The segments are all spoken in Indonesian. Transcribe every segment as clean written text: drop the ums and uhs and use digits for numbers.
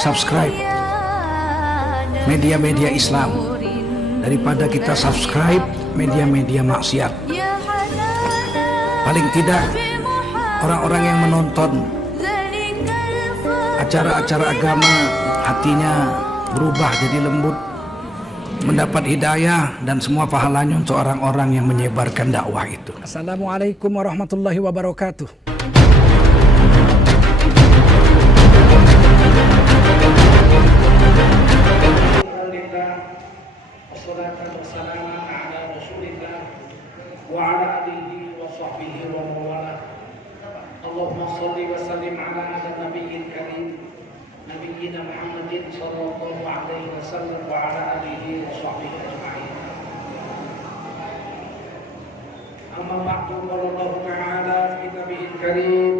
subscribe media-media Islam daripada kita subscribe media-media maksiat. Paling tidak orang-orang yang menonton acara-acara agama hatinya berubah jadi lembut, mendapat hidayah dan semua pahalanya untuk orang-orang yang menyebarkan dakwah itu. Assalamualaikum warahmatullahi wabarakatuh. Allahumma salli wa sallim ala hadha nabiyil karim nabiyyina Muhammadin sallallahu alaihi wasallam wa ala alihi wa sahbihi ajma'in. Amma ba'du, qala Allah ta'ala fi kitabihil karim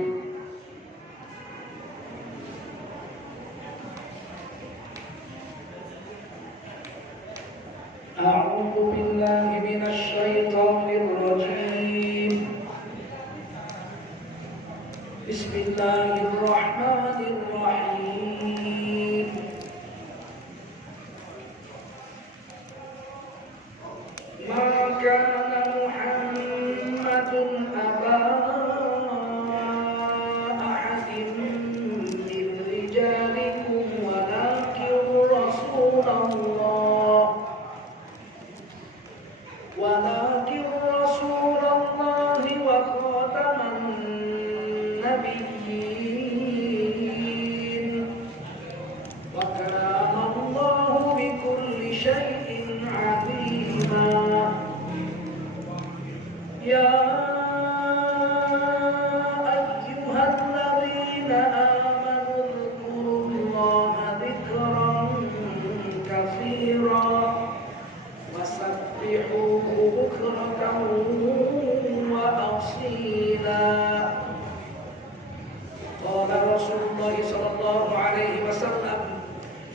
a'udzu billahi minasy syaithanir rajim. Bismillahirrahmanirrahim. Ma kana Muhammadun aba ahadin min rijalikum walakin Rasulullah wa khataman nabiyyin wa kana Allahu bikulli syai'in 'alima. Ya ayyuhalladzina amanu dzkurullaha dzikran katsiran wasabbihuhu bukratan wa asila. Qala Rasulullah sallallahu alaihi wasallam,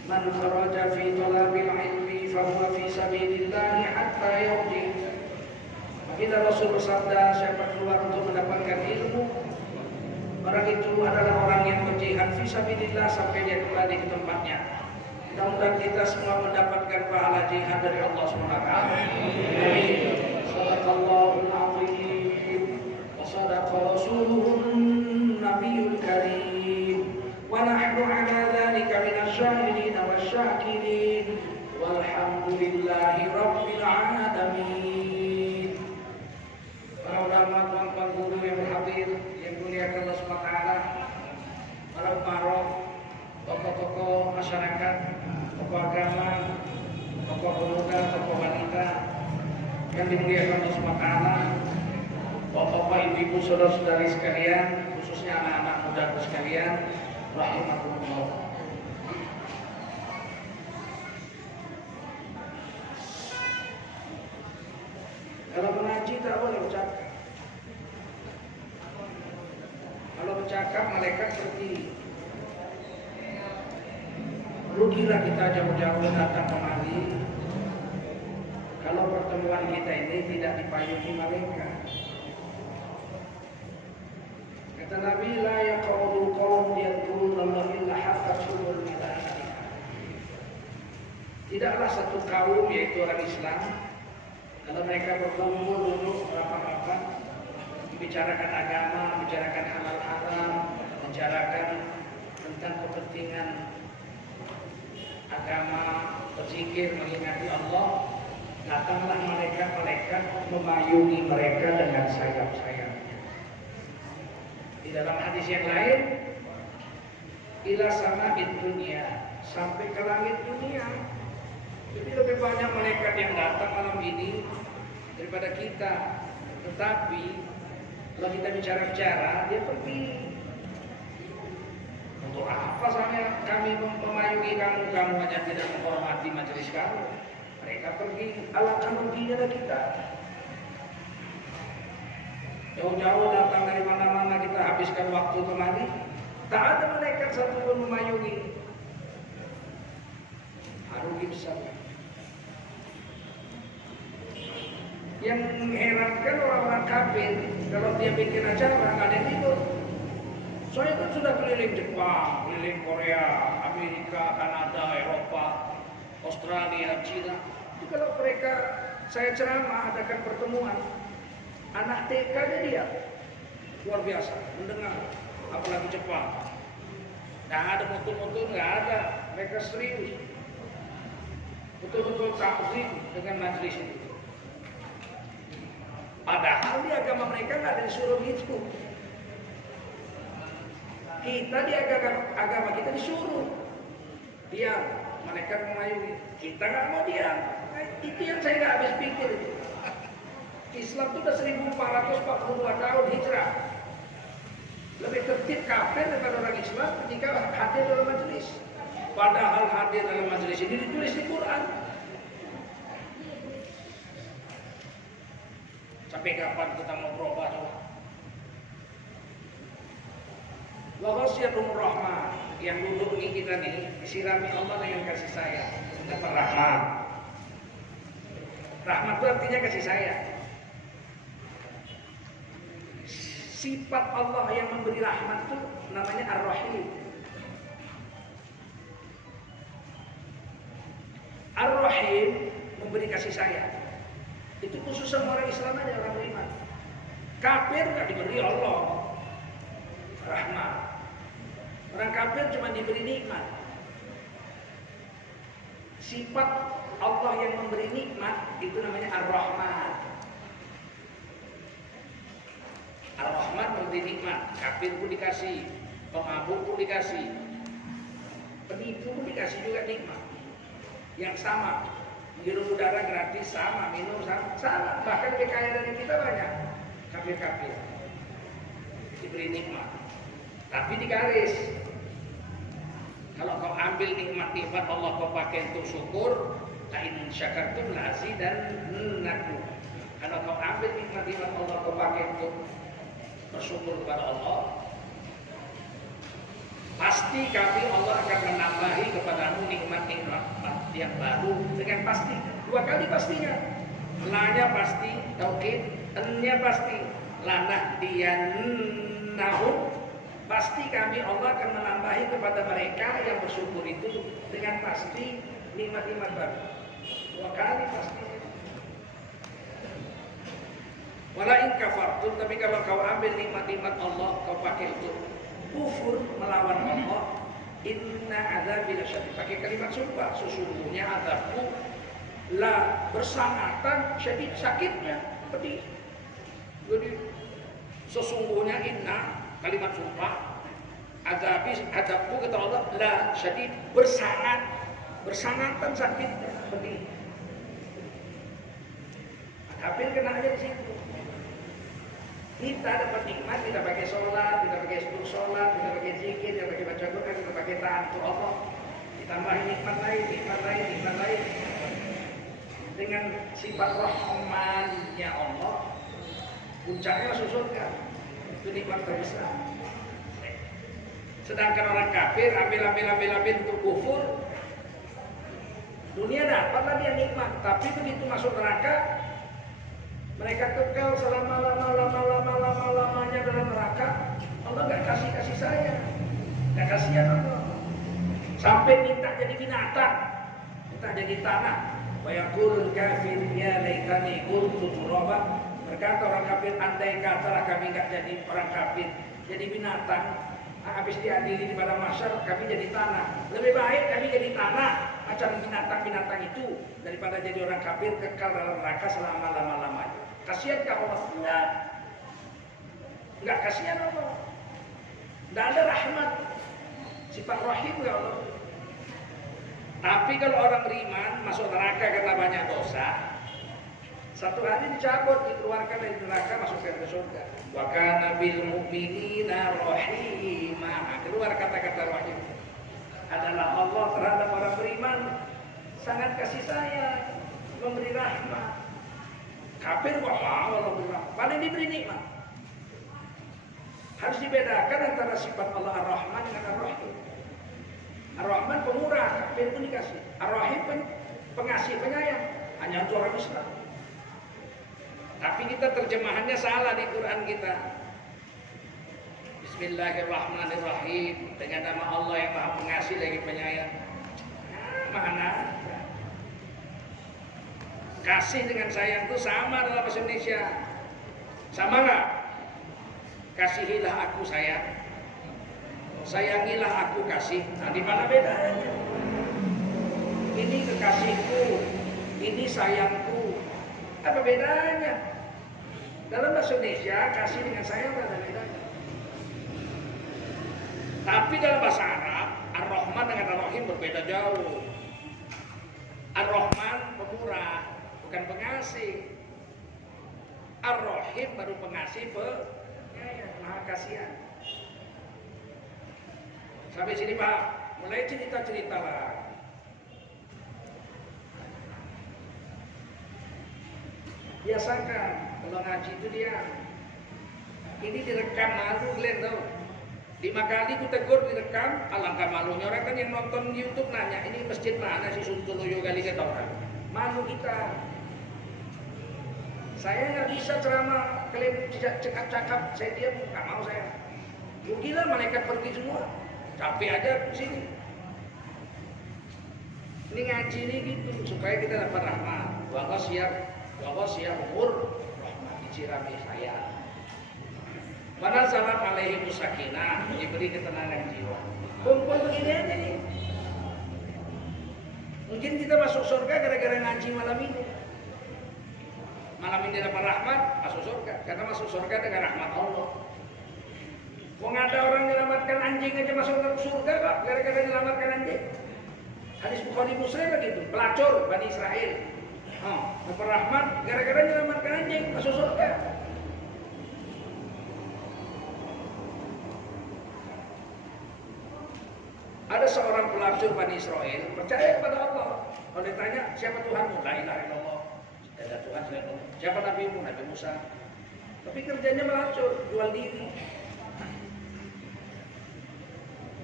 man kharaja fi talabil ilmi fa huwa fi sabilillah hatta yarji. Kita Rasul bersabda, siapa keluar untuk mendapatkan ilmu, orang itu adalah orang yang berjihad fi sabilillah sampai dia kembali ke tempatnya. Mudah-mudahan kita semua mendapatkan pahala jihad dari Allah SWT. Amin. Shadaqallahul azim wa shadaqa rasuluhun nabiyul karim wa nahnu ala dzalika minasyahidin wasyakirin walhamdulillahi rabbil alamin. Para ulama, tuan-tuan guru yang berhadir, yang muliakan Allah SWT, para umarok, tokoh-tokoh masyarakat, tokoh agama, tokoh pemuda, tokoh wanita yang dimuliakan Allah SWT, bapak-bapak, ibu-ibu, saudara-saudari sekalian, khususnya anak-anak muda sekalian, rahimakumullah. Kalau mengaji tak boleh bercakap. Kalau bercakap malaikat pergi. Rugilah kita jauh-jauh datang kemari kalau pertemuan kita ini tidak dipayungi malaikat. Kata Nabi, la yaqulu qaum yadhkuruna illa hafatul malaikah. Tidaklah satu kaum, yaitu orang Islam, kalau mereka berkumpul duduk rapat-rapat membicarakan agama, membicarakan halal haram, membicarakan tentang kepentingan agama, berzikir, mengingati Allah, datanglah malaikat-malaikat memayungi mereka dengan sayap-sayapnya. Di dalam hadis yang lain, ila sama'id dunia, sampai ke langit dunia. Jadi lebih banyak malaikat yang datang malam ini daripada kita. Tetapi kalau kita bicara-bicara, dia pergi. Untuk apa sampai kami memayungi kamu? Kamu hanya tidak menghormati majelis kamu. Mereka pergi, alangkah ruginya kita. Jauh-jauh datang dari mana-mana, kita habiskan waktu kemari. Tak ada malaikat satu pun memayungi. Rugi besar. Yang mengherankan orang-orang kafir, kalau dia bikin acara nggak ada yang ikut. Saya kan sudah keliling Jepang, keliling Korea, Amerika, Kanada, Eropa, Australia, Cina. Itu kalau mereka saya ceramah adakan pertemuan, anak TK dia luar biasa mendengar, apalagi Jepang. Nggak ada mutu-mutu, nggak ada, mereka serius, betul-betul takzim dengan majelis itu. Padahal di agama mereka nggak ada disuruh gitu. Kita di agama kita disuruh diam, malaikat memayungi. Kita nggak mau diam. Nah, itu yang saya nggak habis pikir. Islam itu sudah 1442 tahun hijrah. Lebih tertib kafir daripada orang Islam ketika hadir dalam majelis. Padahal hadir dalam majelis ini ditulis di Quran. Sampai kapan kita mau berubah coba? Wa ghasyiatum rahmah, yang duduk ini kita nih disirami Allah dengan kasih sayang, dapat rahmat. Rahmat itu artinya kasih sayang. Sifat Allah yang memberi rahmat itu namanya Ar-Rahim. Ar-Rahim memberi kasih sayang. Itu khusus sama orang Islam aja, orang beriman. Kafir nggak diberi Allah rahmat. Orang kafir cuma diberi nikmat. Sifat Allah yang memberi nikmat itu namanya Ar-Rahman. Ar-Rahman memberi nikmat. Kafir pun dikasih, pemabuk pun dikasih, penipu pun dikasih juga nikmat yang sama. Hirup udara gratis sama, minum sama. Bahkan lebih kaya dari kita banyak kafir-kafir diberi nikmat. Tapi digaris, kalau kau ambil nikmat-nikmat Allah kau pakai untuk syukur, in syakartum la azidannakum. Kalau kau ambil nikmat-nikmat Allah kau pakai untuk bersyukur kepada Allah, pasti kami Allah akan menambahi kepadamu nikmat-nikmat yang baru dengan pasti. 2 kali pastinya. La-nya pasti, taukid, en-nya pasti, lanah diyannahu. Pasti kami Allah akan menambahi kepada mereka yang bersyukur itu dengan pasti nikmat-nikmat baru. 2 kali pasti. Walain kafartum, tapi kalau kau ambil nikmat-nikmat Allah kau pakai untuk kufur melawan Allah, inna adzabi lasyadid. Pakai kalimat sumpah, sesungguhnya azabku la bersangatan syadid, sakitnya, pedih. Jadi sesungguhnya inna kalimat sumpah, azabku kata Allah la syadid, bersangatan sakitnya, pedih. Kafir kena aja di situ. Kita dapat nikmat, kita pakai sholat, kita pakai sholat, kita pakai zikir, kita pakai baca Quran, kita pakai taat untuk Allah. Ditambahin nikmat lain. Dengan sifat rahmannya Allah, puncaknya masuk surga. Itu nikmat terbesar. Sedangkan orang kafir ambil untuk kufur, dunia dapatlah dia nikmat, tapi begitu masuk neraka mereka kekal selama-lamanya dalam neraka. Allah nggak kasih sayang, nggak kasihan Allah. Sampai minta jadi binatang, minta jadi tanah. Wa yaqulul kafir ya laitani kuntu turaba. Berkata orang kafir, andai katalah kami nggak jadi orang kafir, jadi binatang. Habis diadili di padang mahsyar kami jadi tanah. Lebih baik kami jadi tanah macam binatang-binatang itu daripada jadi orang kafir kekal dalam neraka selama-lamanya. Kasihan Allah? Enggak kasihan Allah. Enggak ada rahmat. Sifat rahim enggak Allah. Tapi kalau orang beriman masuk neraka karena banyak dosa, satu hari dicabut, dikeluarkan dari neraka, masuk ke surga. Wa kana bil mu'minina rahima. Keluar kata-kata rahim. Adalah Allah terhadap orang beriman sangat kasih sayang, memberi rahmat. Kafir kok mau Allah beri rahmat, paling diberi nikmat. Harus dibedakan antara sifat Allah Ar-Rahman dengan Ar-Rahim. Ar-Rahman pemurah, kafir pun dikasih. Ar-Rahim pengasih, penyayang, hanya untuk orang Islam. Tapi kita terjemahannya salah di Quran kita. Bismillahirrahmanirrahim. Dengan nama Allah yang Maha Pengasih lagi Penyayang. Mana? Kasih dengan sayang itu sama dalam bahasa Indonesia. Sama nggak? Kasihilah aku sayang, sayangilah aku kasih. Nah, di mana bedanya? Ini kekasihku, ini sayangku. Apa bedanya? Dalam bahasa Indonesia kasih dengan sayang tidak ada bedanya. Tapi dalam bahasa Arab, Ar-Rahman dengan Ar-Rahim berbeda jauh. Ar-Rahman pemurah, bukan pengasih. Ar-Rahim baru pengasih, penyayang, maha kasihan. Sampai sini Pak, mulai cerita-cerita lah. Biasakan kalau ngaji itu dia. Ini direkam, malu kalian tahu. 5 kali ku tegur direkam, alangkah malunya orang kan yang nonton di YouTube nanya, ini masjid mana sih Suntoloyo kali kata orang. Malu kita. Saya nggak bisa ceramah, kalian cakap-cakap, saya diam, nggak mau saya. Rugilah malaikat pergi semua, capek aja di sini. Ini ngaji ini gitu supaya kita dapat rahmat. Bahwa siap umur rahmat dicirami saya. Pada salam alaihi musakinah, diberi ketenangan jiwa. Kumpul begini aja nih. Mungkin kita masuk surga gara-gara ngaji malam ini. Malam ini dapat rahmat, masuk surga. Karena masuk surga dengan rahmat Allah. Kok nggak ada orang menyelamatkan anjing aja masuk ke surga kok? Gara-gara menyelamatkan anjing. Hadis Bukhari Muslim begitu. Pelacur Bani Israel. Dapat rahmat gara-gara menyelamatkan anjing masuk surga. Ada seorang pelacur Bani Israel percaya kepada Allah. Kalau ditanya siapa Tuhanmu? La ilaha illallah. Ada Tuhan selain Allah. Siapa Nabimu? Nabi Musa. Tapi kerjanya melacur, jual diri.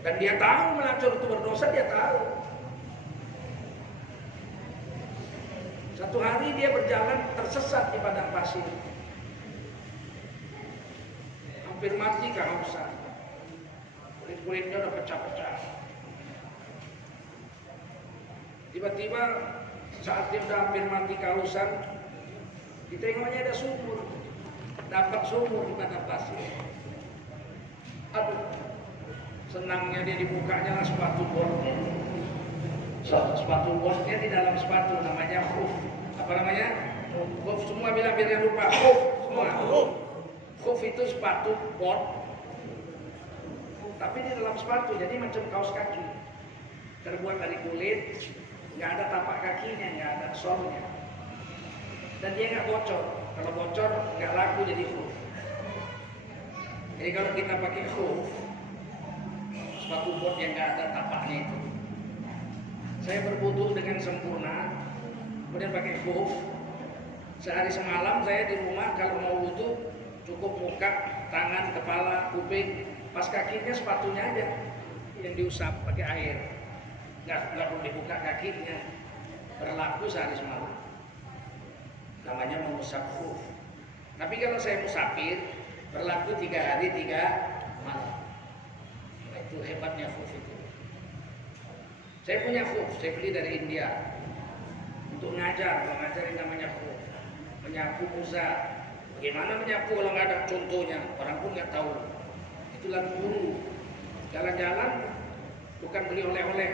Dan dia tahu melacur itu berdosa, dia tahu. Satu hari dia berjalan tersesat di padang pasir. Hampir mati kehausan. Kulit-kulitnya udah pecah-pecah. Tiba-tiba saat dia sudah hampir mati kehausan, ditengoknya ada sumur. Dapat sumur di padang pasir. Aduh, senangnya dia dibukanya lah sepatu botnya. Sepatu botnya di dalam sepatu namanya khuf. Apa namanya? Khuf. Semua bilang biar lupa. Khuf. Semua. Khuf itu sepatu bot. Tapi di dalam sepatu, jadi macam kaos kaki. Terbuat dari kulit. Nggak ada tapak kakinya, nggak ada solnya, dan dia nggak bocor. Kalau bocor nggak laku jadi khuf. Jadi kalau kita pakai khuf, sepatu bot yang nggak ada tapaknya itu, saya berwudu dengan sempurna, kemudian pakai khuf. Sehari semalam saya di rumah kalau mau wudu cukup muka, tangan, kepala, kuping, pas kakinya sepatunya aja yang diusap pakai air. Nggak perlu dibuka kakinya. Berlaku sehari semalam. Namanya mengusap khuf. Tapi kalau saya musafir, berlaku 3 hari 3 malam. Nah, itu hebatnya khuf itu. Saya punya khuf, saya beli dari India. Untuk ngajar, mengajarin namanya khuf. Menyapu muza. Bagaimana menyapu kalau nggak ada contohnya? Orang pun nggak tahu. Itulah guru. Jalan-jalan bukan beli oleh-oleh.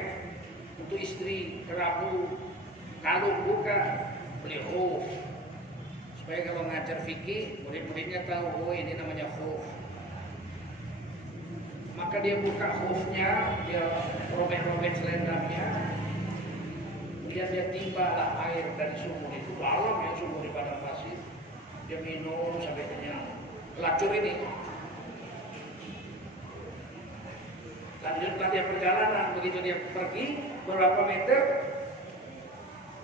Untuk istri, kerabu, kalung bukan, beli khuf. Supaya kalau ngajar fikih, murid-muridnya tahu, oh ini namanya khuf. Maka dia buka khufnya, dia robek-robek selendangnya, kemudian dia timbalah air dari sumur itu, dalam yang sumur di padang pasir. Dia minum sampai kenyang. Pelacur ini. Lanjutlah dia perjalanan, begitu dia pergi beberapa meter,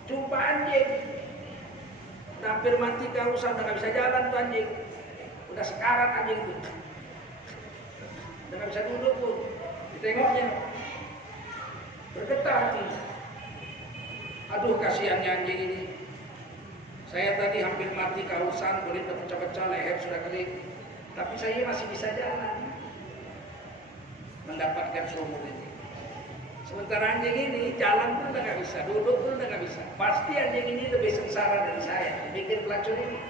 jumpa anjing. Hampir mati kehausan, udah nggak bisa jalan tuh anjing. Udah sekarat anjing itu. Udah nggak bisa duduk pun. Ditengoknya, bergetar hati. Aduh kasihannya anjing ini. Saya tadi hampir mati kehausan, kulit udah pecah-pecah, leher sudah kering. Tapi saya masih bisa jalan. mendapatkan seumur ini. Sementara anjing ini jalan pun udah nggak bisa, duduk pun udah nggak bisa. Pasti anjing ini lebih sengsara dari saya, bikin pelacur ini.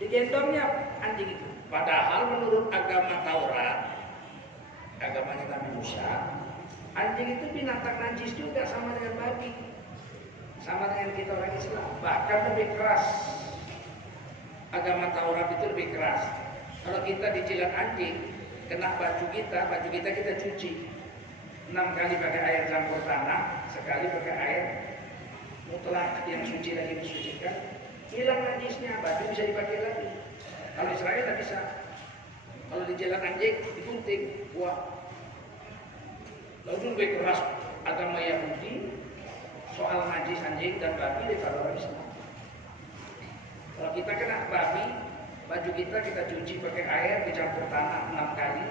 Digendongnya anjing itu. Padahal menurut agama Taurat, agamanya Nabi Musa, anjing itu binatang najis juga sama dengan babi, sama dengan kita orang Islam, bahkan lebih keras. Agama Taurat itu lebih keras. Kalau kita dijilat anjing, kena baju kita kita cuci 6 kali pakai air campur tanah, sekali pakai air mutlak yang suci lagi disucikan, hilang najisnya, baju bisa dipakai lagi. Kalau Israel tidak bisa. Kalau dijilat anjing, digunting, buang. Lalu lebih keras agama Yahudi soal najis anjing dan babi daripada orang Islam. Kalau kita kena babi, baju kita cuci pakai air dicampur tanah 6 kali,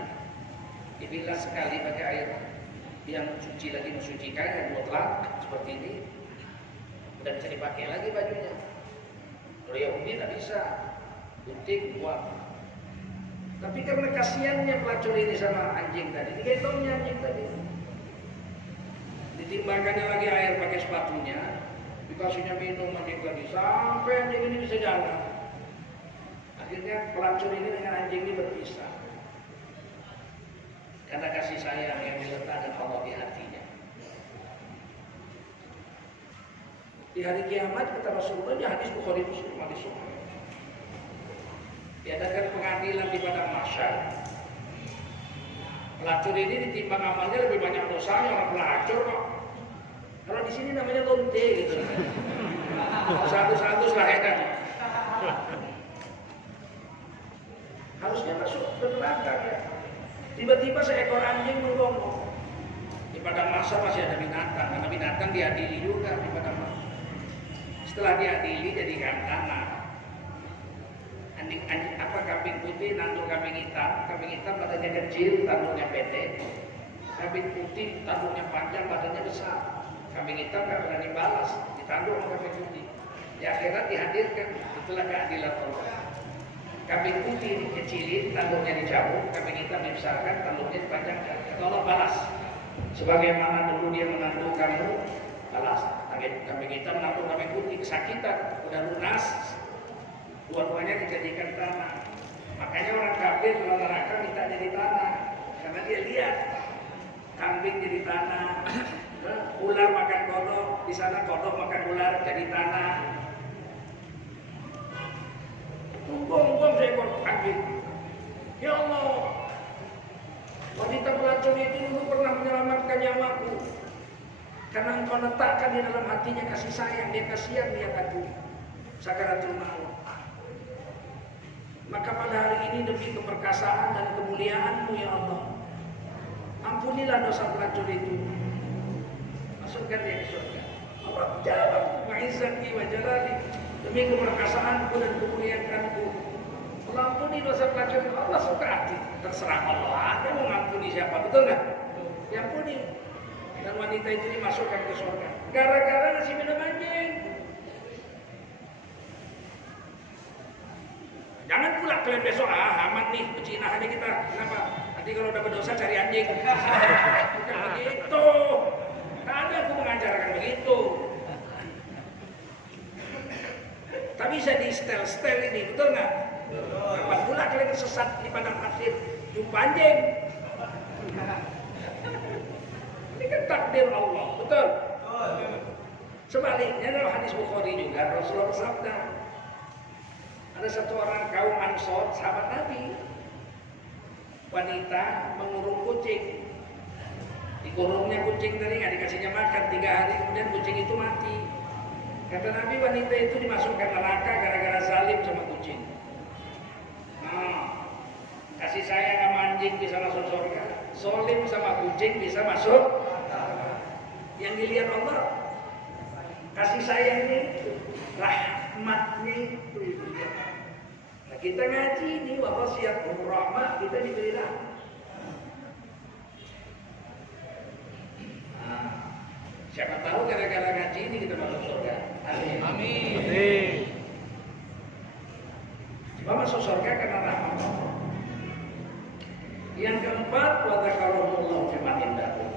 dibilas sekali pakai air yang suci lagi mensucikan yang mutlak seperti ini, dan bisa dipakai lagi bajunya. Kalau Yahudi tidak bisa, gunting, buang. Tapi karena kasihannya pelacur ini sama anjing tadi, digendongnya anjing tadi, ditimbangkannya lagi air pakai sepatunya, dikasihnya minum anjing lagi sampai anjing ini bisa jalan. Akhirnya pelacur ini dengan anjing ini berpisah karena kasih sayang yang diletakkan Allah di hatinya. Di hari kiamat kata Rasulullah, di hadis Bukhari Muslim, hadis Sahih, diadakan pengadilan di padang mahsyar. Pelacur ini ditimbang amalnya lebih banyak dosanya orang pelacur kok. Kalau di sini namanya lonte gitu. Satu-satu lah ya kan. Harusnya masuk ke neraka ya. Tiba-tiba seekor anjing menggonggong. Di padang mahsyar masih ada binatang, karena binatang diadili juga di padang mahsyar. Setelah diadili jadikan tanah. Anjing apa, kambing putih nanduk kambing hitam badannya kecil, tanduknya pendek. Kambing putih tanduknya panjang, badannya besar. Kambing hitam nggak berani balas, ditanduk sama kambing putih. Di akhirat dihadirkan, itulah keadilan Allah. Kambing putih dikecilin, tanduknya dicabut, kambing hitam dibesarkan, tanduknya dipanjangkan. Allah balas. Sebagaimana dulu dia menanduk kamu, balas. Kambing hitam menanduk kambing putih, kesakitan, udah lunas. Dua-duanya dijadikan tanah. Makanya orang kafir dalam neraka minta jadi tanah, karena dia lihat kambing jadi tanah, ular makan kodok, di sana kodok makan ular jadi tanah. Untung seekor kambing. Ya Allah, wanita pelacur itu dulu pernah menyelamatkan nyawaku, karena Engkau letakkan di dalam hatinya kasih sayang, dia kasihan dia akan sakaratul maut. Maka pada hari ini demi keperkasaan dan kemuliaan-Mu ya Allah, ampunilah dosa pelacur itu, masukkan dia ke surga. Allah jawab, ma'izzati wa jalali, demi keperkasaanku dan kemuliaan-Ku, Allah ampuni dosa pelacur itu. Allah suka hati, terserah Allah, dia mau ngampuni siapa, betul nggak? Diampuni. Dan wanita itu dimasukkan ke surga gara-gara ngasih minum anjing. Jangan pula kalian besok, amat nih, becinah aja kita. Kenapa? Nanti kalau udah berdosa cari anjing. Bukan begitu. Tak ada aku mengajarkan begitu. Tak bisa di setel ini, betul nggak? Kapan pula kalian sesat di padang pasir, jumpa anjing. Ini kan takdir Allah, betul? Sebaliknya dalam hadis Bukhari juga Rasulullah bersabda, ada satu orang kaum Ansor, sahabat Nabi, wanita mengurung kucing. Dikurungnya kucing tadi, nggak dikasihnya makan 3 hari, kemudian kucing itu mati. Kata Nabi, wanita itu dimasukkan neraka gara-gara zalim sama kucing. Nah, kasih sayang sama anjing bisa masuk surga, zalim sama kucing bisa masuk. Yang dilihat Allah, kasih sayangnya itu, rahmatnya itu. Nah, kita ngaji ini wa wasiyatur rahmah, kita diberi rahmat. Nah, siapa tahu gara-gara ngaji ini kita masuk surga. Amin. Amin. Cuma masuk surga karena rahmat Allah. Yang keempat, wa dzakarahumullahu fi man indahu.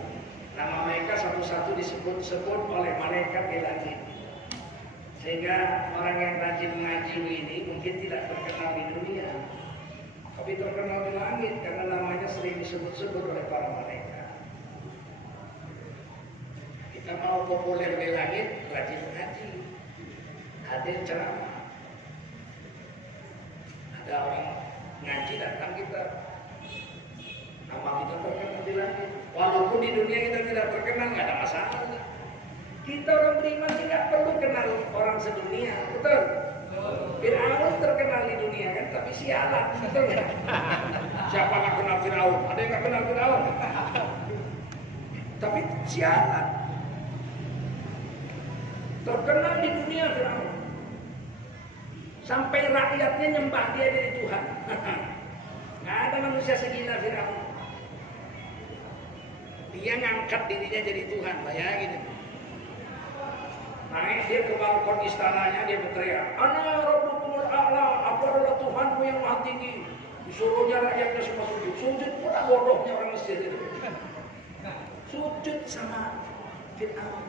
Nama mereka satu-satu disebut-sebut oleh malaikat di langit. Sehingga orang yang rajin mengaji ini mungkin tidak terkenal di dunia, tapi terkenal di langit karena namanya sering disebut-sebut oleh para malaikat. Kita mau populer di langit, rajin mengaji, hadir ceramah. Ada orang ngaji datang kita, nama kita terkenal di langit. Walaupun di dunia kita tidak terkenal, nggak ada masalah. Kita orang beriman tidak perlu kenal orang sedunia, betul? Fir'aun terkenal di dunia kan, tapi sialan, betul nggak? Siapa nggak kenal Fir'aun? Ada yang nggak kenal Fir'aun? Tapi sialan. Terkenal di dunia Fir'aun. Sampai rakyatnya nyembah dia jadi Tuhan. Nggak ada manusia segila Fir'aun. Dia ngangkat dirinya jadi Tuhan, bayangin. Naik dia ke balkon istananya, dia berteriak, Ana Rabbukumul A'la, aku adalah Tuhanmu yang maha tinggi. Disuruhnya rakyatnya semua sujud. Sujud pula bodohnya orang Mesir itu. Sujud sama Fir'aun.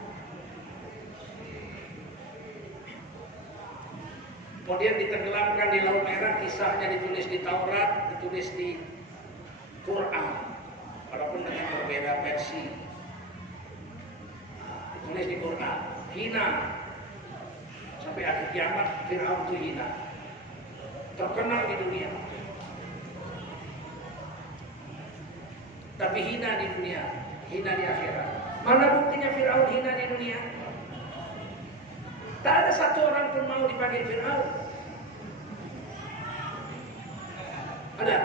Kemudian ditenggelamkan di Laut Merah, kisahnya ditulis di Taurat, ditulis di Quran, walaupun dengan berbeda versi. Ditulis di Quran, hina sampai akhir kiamat. Fir'aun itu hina, terkenal di dunia, tapi hina di dunia, hina di akhirat. Mana buktinya Fir'aun hina di dunia? Tak ada satu orang pun mau dipanggil Fir'aun. Ada?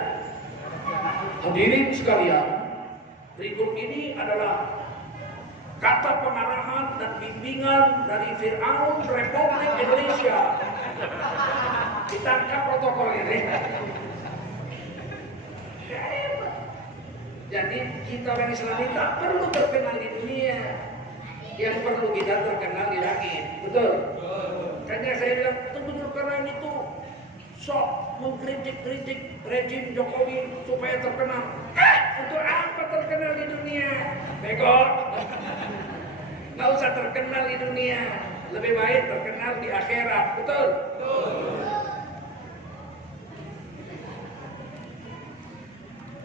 Hadirin sekalian, berikut ini adalah kata pengarahan dan bimbingan dari Fir'aun Republik Indonesia. Ditangkap protokol ini. Jadi kita orang Islam ini tak perlu terkenal di dunia. Yang perlu kita terkenal di langit, betul? Karena saya bilang, betul karena itu sok mengkritik-kritik rejim Jokowi supaya terkenal. Untuk apa terkenal di dunia? Bego. Nggak usah terkenal di dunia, lebih baik terkenal di akhirat, betul?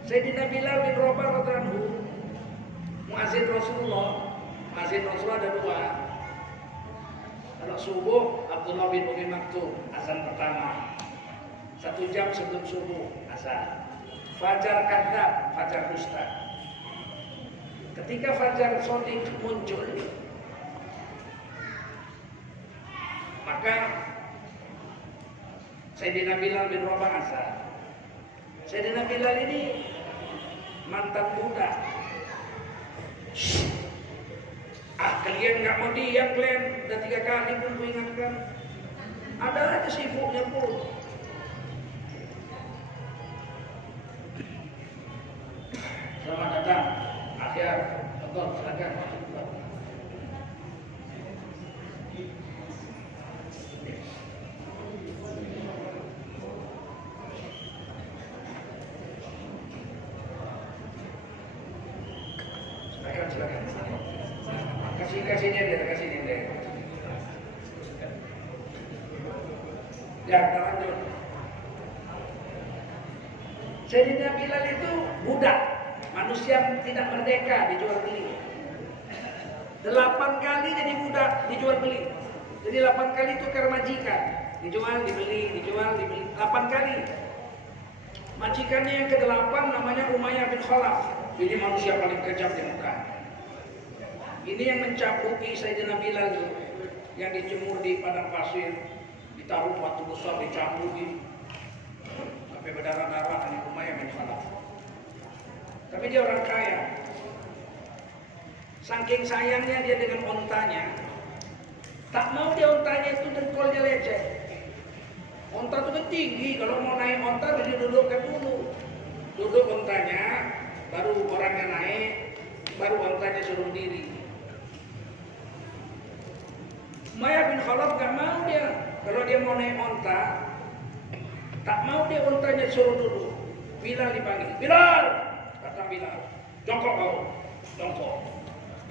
Sayyidina Bilal bin Rabah radhiyallahu anhu, muadzin Rasulullah. Masjid Rasulullah ada dua. Kalau subuh, Abdullah bin Umi Maktum, azan pertama. 1 jam sebelum subuh, azan. Fajar kadzab, fajar dusta. Ketika fajar shadiq muncul, maka Sayyidina Bilal bin Rabah azan. Sayyidina Bilal ini mantan budak. Kalian nggak mau diam, kalian udah 3 kali pun ku ingatkan. Ada aja sibuknya pun. Selamat datang, akhir, betul, silakan. Silakan. Kasihnya dia, kasihnya dia. Ya, kita lanjut. Sayyidina Bilal itu budak, manusia tidak merdeka, dijual beli. 8 kali jadi budak, dijual beli. Jadi 8 kali tukar majikan, dijual, dibeli, dijual, dibeli. 8 kali. Majikannya yang ke-8 namanya Umayyah bin Khalaf. Ini manusia paling kejam di muka. Ini yang mencabuki Sayyidina Bilal itu, yang dijemur di padang pasir, ditaruh batu besar, dicabuki sampai berdarah-darah. Ini Umayyah bin Khalaf. Tapi dia orang kaya. Saking sayangnya dia dengan ontanya, tak mau dia ontanya itu dengkolnya lecet. Onta itu kan tinggi, kalau mau naik onta dia dudukkan dulu. Duduk ontanya, baru orangnya naik, baru ontanya suruh diri. Umayyah bin Khalaf gak mau dia, kalau dia mau naik onta, tak mau dia ontanya suruh duduk. Bilal dipanggil, Bilal, Kata Bilal, jongkok kau, jongkok.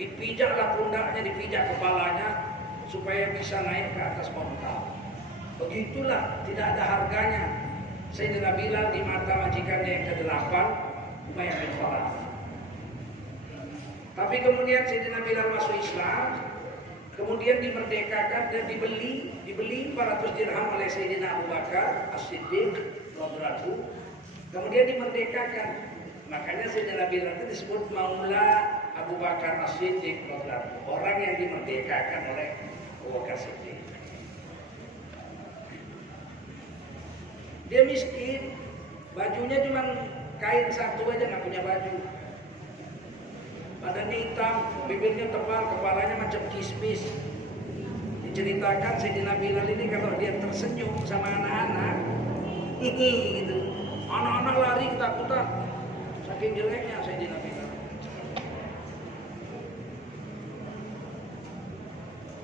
Dipijaklah pundaknya, dipijak kepalanya supaya bisa naik ke atas onta. Begitulah, tidak ada harganya Sayyidina Bilal di mata majikannya yang ke-8, Umayyah bin Khalaf. Tapi kemudian Sayyidina Bilal masuk Islam, kemudian dimerdekakan dan dibeli 400 dirham oleh Sayyidina Abu Bakar As-Siddiq radhiyallahu. Kemudian dimerdekakan. Makanya Sayyidina Bilal itu disebut Maula Abu Bakar As-Siddiq radhiyallahu, orang yang dimerdekakan oleh Abu Bakar Siddiq. Dia miskin, bajunya cuma kain satu aja, nggak punya baju. Badannya hitam, bibirnya tebal, kepalanya macam kismis. Diceritakan Sayyidina Bilal ini kalau dia tersenyum sama anak-anak, gitu. Anak-anak lari ketakutan, saking jeleknya Sayyidina Bilal.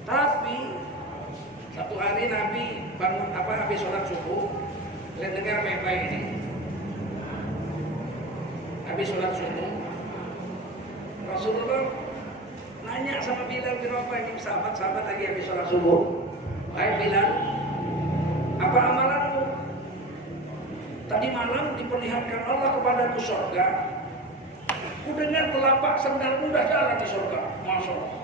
Tapi satu hari Nabi bangun habis sholat subuh, lihat dengar baik-baik ini. Habis sholat subuh, Rasulullah nanya sama Bilal bin Rabah, ini sahabat-sahabat lagi habis sholat subuh. Hai Bilal, apa amalanmu? Tadi malam diperlihatkan Allah kepadaku surga. Ku dengar telapak sandalmu udah jalan di surga. Masya Allah.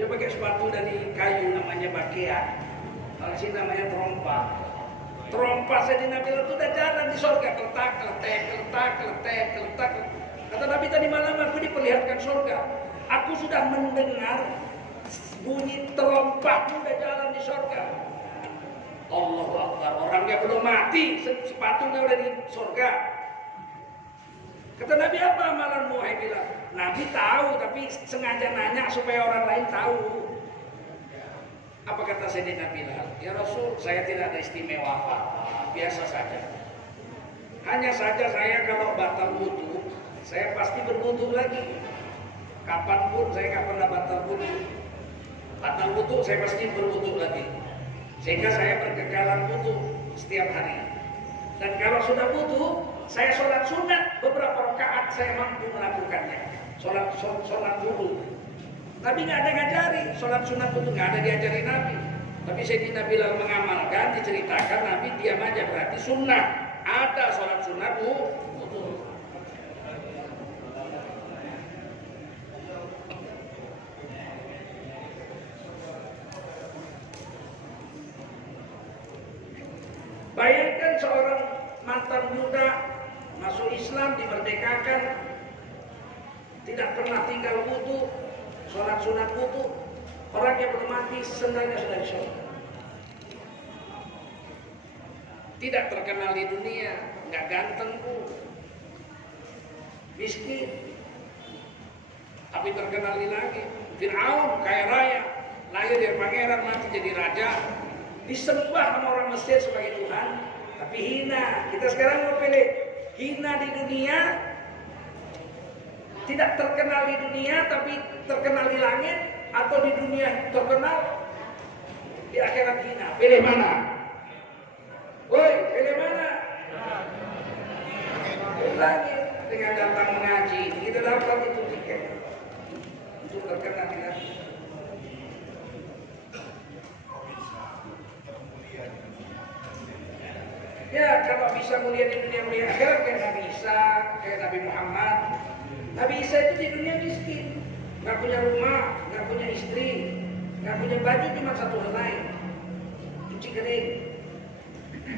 Dia pakai sepatu dari kayu namanya bakea. Kalau sini namanya trompa. Trompa Sayyidina Bilal itu udah jalan di surga. Keletak. Kata Nabi, tadi malam aku diperlihatkan surga. Aku sudah mendengar bunyi terompahmu udah jalan di surga. Allahu Akbar, orangnya belum mati, sepatunya udah di surga. Kata Nabi, apa amalanmu hai Bilal? Nabi tahu, tapi sengaja nanya supaya orang lain tahu. Apa kata Sayyidina Bilal? Ya Rasul, saya tidak ada istimewa apa-apa, biasa saja. Hanya saja saya kalau batal wudu, saya pasti berwudu lagi. Kapanpun saya nggak pernah batal wudu. Batal wudu saya pasti berwudu lagi. Sehingga saya berkekalan wudu setiap hari. Dan kalau sudah wudu, saya sholat sunat beberapa rakaat saya mampu melakukannya. Sholat wudu. Nabi nggak ada ngajari sholat sunat wudu, nggak ada diajari Nabi. Tapi Sayyidina Bilal mengamalkan, diceritakan Nabi diam aja, berarti sunnah. Ada sholat sunat wudu. Bayangkan seorang mantan muda masuk Islam, dimerdekakan, tidak pernah tinggal wudu, sholat sunat wudu, orang yang belum mati sendalnya sudah di surga. Tidak terkenal di dunia, nggak ganteng pun, miskin, tapi terkenal di langit. Fir'aun kaya raya, lahir dari pangeran, mati jadi raja. Disembah sama orang Mesir sebagai Tuhan, tapi hina. Kita sekarang mau pilih hina di dunia, tidak terkenal di dunia tapi terkenal di langit, atau di dunia terkenal, di akhirat hina. Pilih mana? Woi, pilih mana? Pilih langit. Dengan datang mengaji, kita dapat itu tiket untuk terkenal di langit. Ya, kalau bisa mulia di dunia, mulia akhirat kayak Nabi Isa, kayak Nabi Muhammad. Nabi Isa itu di dunia miskin, nggak punya rumah, nggak punya istri, nggak punya baju, cuma satu helai, cuci kering.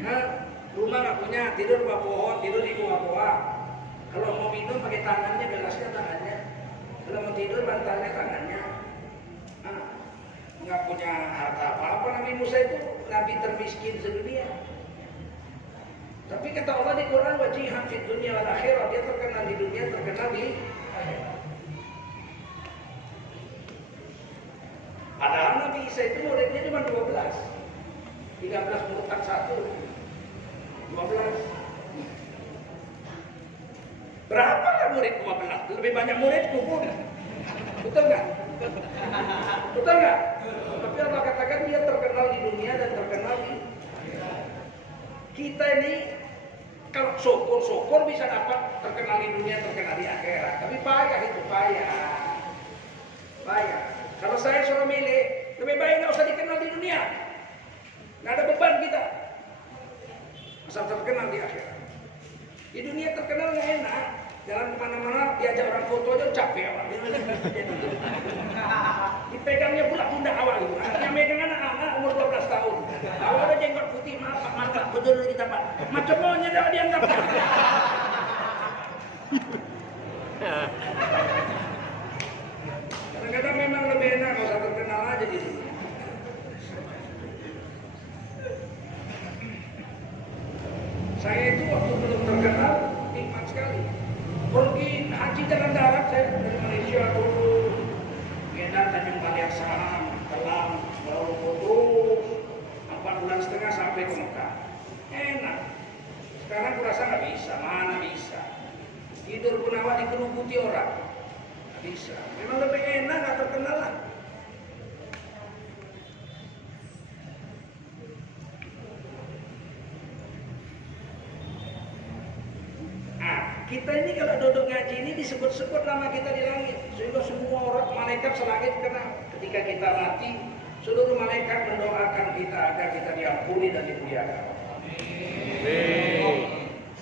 Nah, rumah nggak punya, tidur di bawah pohon, tidur di bawah pohon. Kalau mau minum pakai tangannya, gelasnya tangannya. Kalau mau tidur bantalnya tangannya. Nah, nggak punya harta apa-apa. Nabi Musa itu nabi termiskin sedunia. Tapi kata Allah di Quran, wajihan fid dunya wal akhirah, dia terkenal di dunia, terkenal di akhirat. Padahal Nabi Isa itu muridnya cuma 12. 13 murtad 1. 12. Berapa lah murid 12? Lebih banyak muridku pun. Betul nggak? Betul nggak? Tapi Allah katakan dia terkenal di dunia dan terkenal di kita ini Kalau syukur bisa dapat terkenal di dunia, terkenal di akhirat. Tapi payah itu, payah. Kalau saya suruh milih, lebih baik nggak usah dikenal di dunia. Nggak ada beban kita. Asal terkenal di akhirat. Di dunia terkenal nggak enak. Jalan kemana-mana diajak orang foto aja capek awal. Dipegangnya pula pundak awal itu. Yang megang anak-anak umur 12 tahun. Awal ada jenggot putih, mantap betul kita Pak. Macam maunya dah dianggap. Kadang-kadang memang lebih enak kalau usah terkenal aja di sini. Saya itu waktu belum terkenal nikmat sekali. Pergi haji jalan darat saya dari Malaysia dulu, Medan, Tanjung Balai Assam, Kelang, baru terus 4 bulan setengah sampai ke Mekah. Enak. Sekarang kurasa nggak bisa, mana bisa. Tidur pun awak dikerubuti orang, nggak bisa. Memang lebih enak nggak terkenal lah. Kita ini kalau duduk ngaji ini disebut-sebut nama kita di langit. Sehingga semua orang malaikat selangit kenal. Ketika kita mati, seluruh malaikat mendoakan kita agar kita diampuni dan dimuliakan.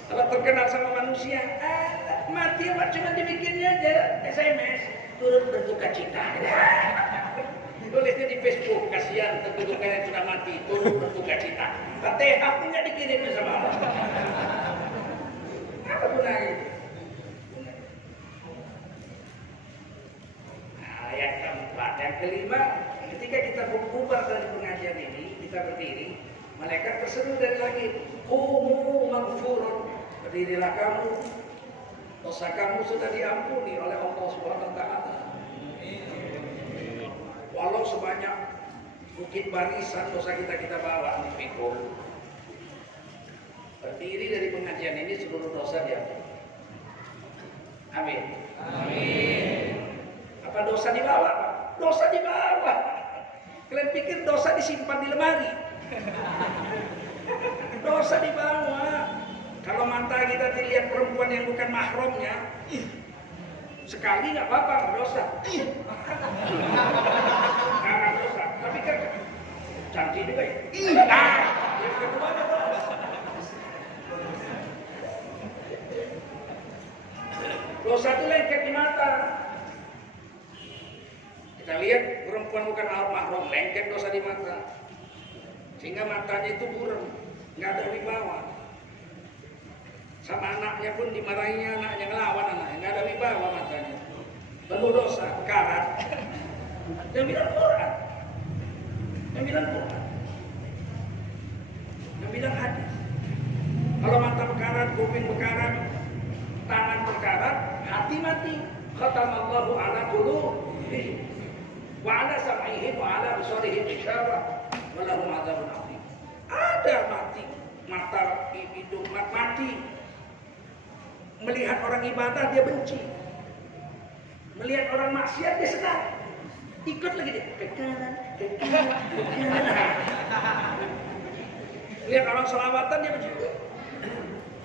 Kalau terkenal sama manusia, mati apa cuma dibikinnya aja SMS, turut berduka cita. Tulisnya di Facebook, kasihan terduga yang sudah mati, turut berduka cita. Fatihah punya dikirim sama Allah. Apa gunanya itu? Nah, yang keempat, yang kelima, ketika kita bubar dari pengajian ini, kita berdiri, malaikat terseru dari langit, "Qumu maghfurun." Berdirilah kamu, dosa kamu sudah diampuni oleh Allah Subhanahu wa taala. Walau sebanyak bukit barisan dosa kita bawa dipikul. Berdiri dari pengajian ini seluruh dosa diampuni. Amin. Apa dosa dibawa? Dosa dibawa. Kalian pikir dosa disimpan di lemari? Dosa dibawa. Kalau mata kita dilihat perempuan yang bukan mahramnya, sekali nggak apa-apa, nggak dosa. Nggak dosa. Tapi kan cantik juga ya. Yang kedua ada dosa. Dosa itu lengket di mata. Kita lihat perempuan bukan mahram, lengket dosa di mata. Sehingga matanya itu buram, nggak ada wibawa. Sama anaknya pun dimarahinya, anaknya ngelawan anaknya, nggak ada wibawa matanya. Penuh dosa, karat. Yang bilang Quran. Yang bilang Quran. Yang bilang hadis. Kalau mata berkarat, kuping berkarat, tangan berkarat, hati mati. Khatamallahu ala qulubihim wa ala sam'ihim wa ala absarihim ghishawa wa lahum adzabun adzim. Ada mati, mata hidung mati. Melihat orang ibadah dia benci. Melihat orang maksiat dia senang. Ikut lagi dia ke kanan, ke kanan, ke kanan. Lihat orang selawatan dia benci.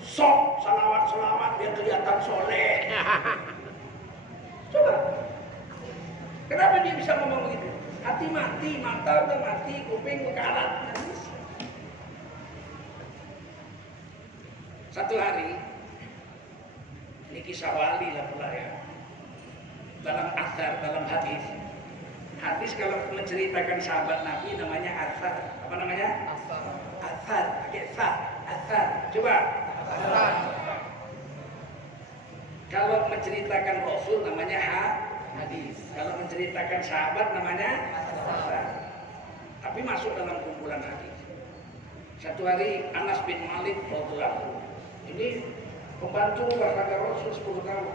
Sok salawat biar kelihatan soleh. Coba. Kenapa dia bisa ngomong begitu? Hati mati, mata udah mati, kuping bekarat. Satu hari, ini kisah wali lah pula ya. Dalam athar, dalam hadis. Hadis kalau menceritakan sahabat Nabi namanya athar. Apa namanya? Athar. Pakai sa. Athar. Coba. Athar. Kalau menceritakan Rasul namanya hadis. Kalau menceritakan sahabat namanya athar. Tapi masuk dalam kumpulan hadis. Satu hari Anas bin Malik radhiyallahu anhu. Ini pembantu bahagia Rasul 10 tahun.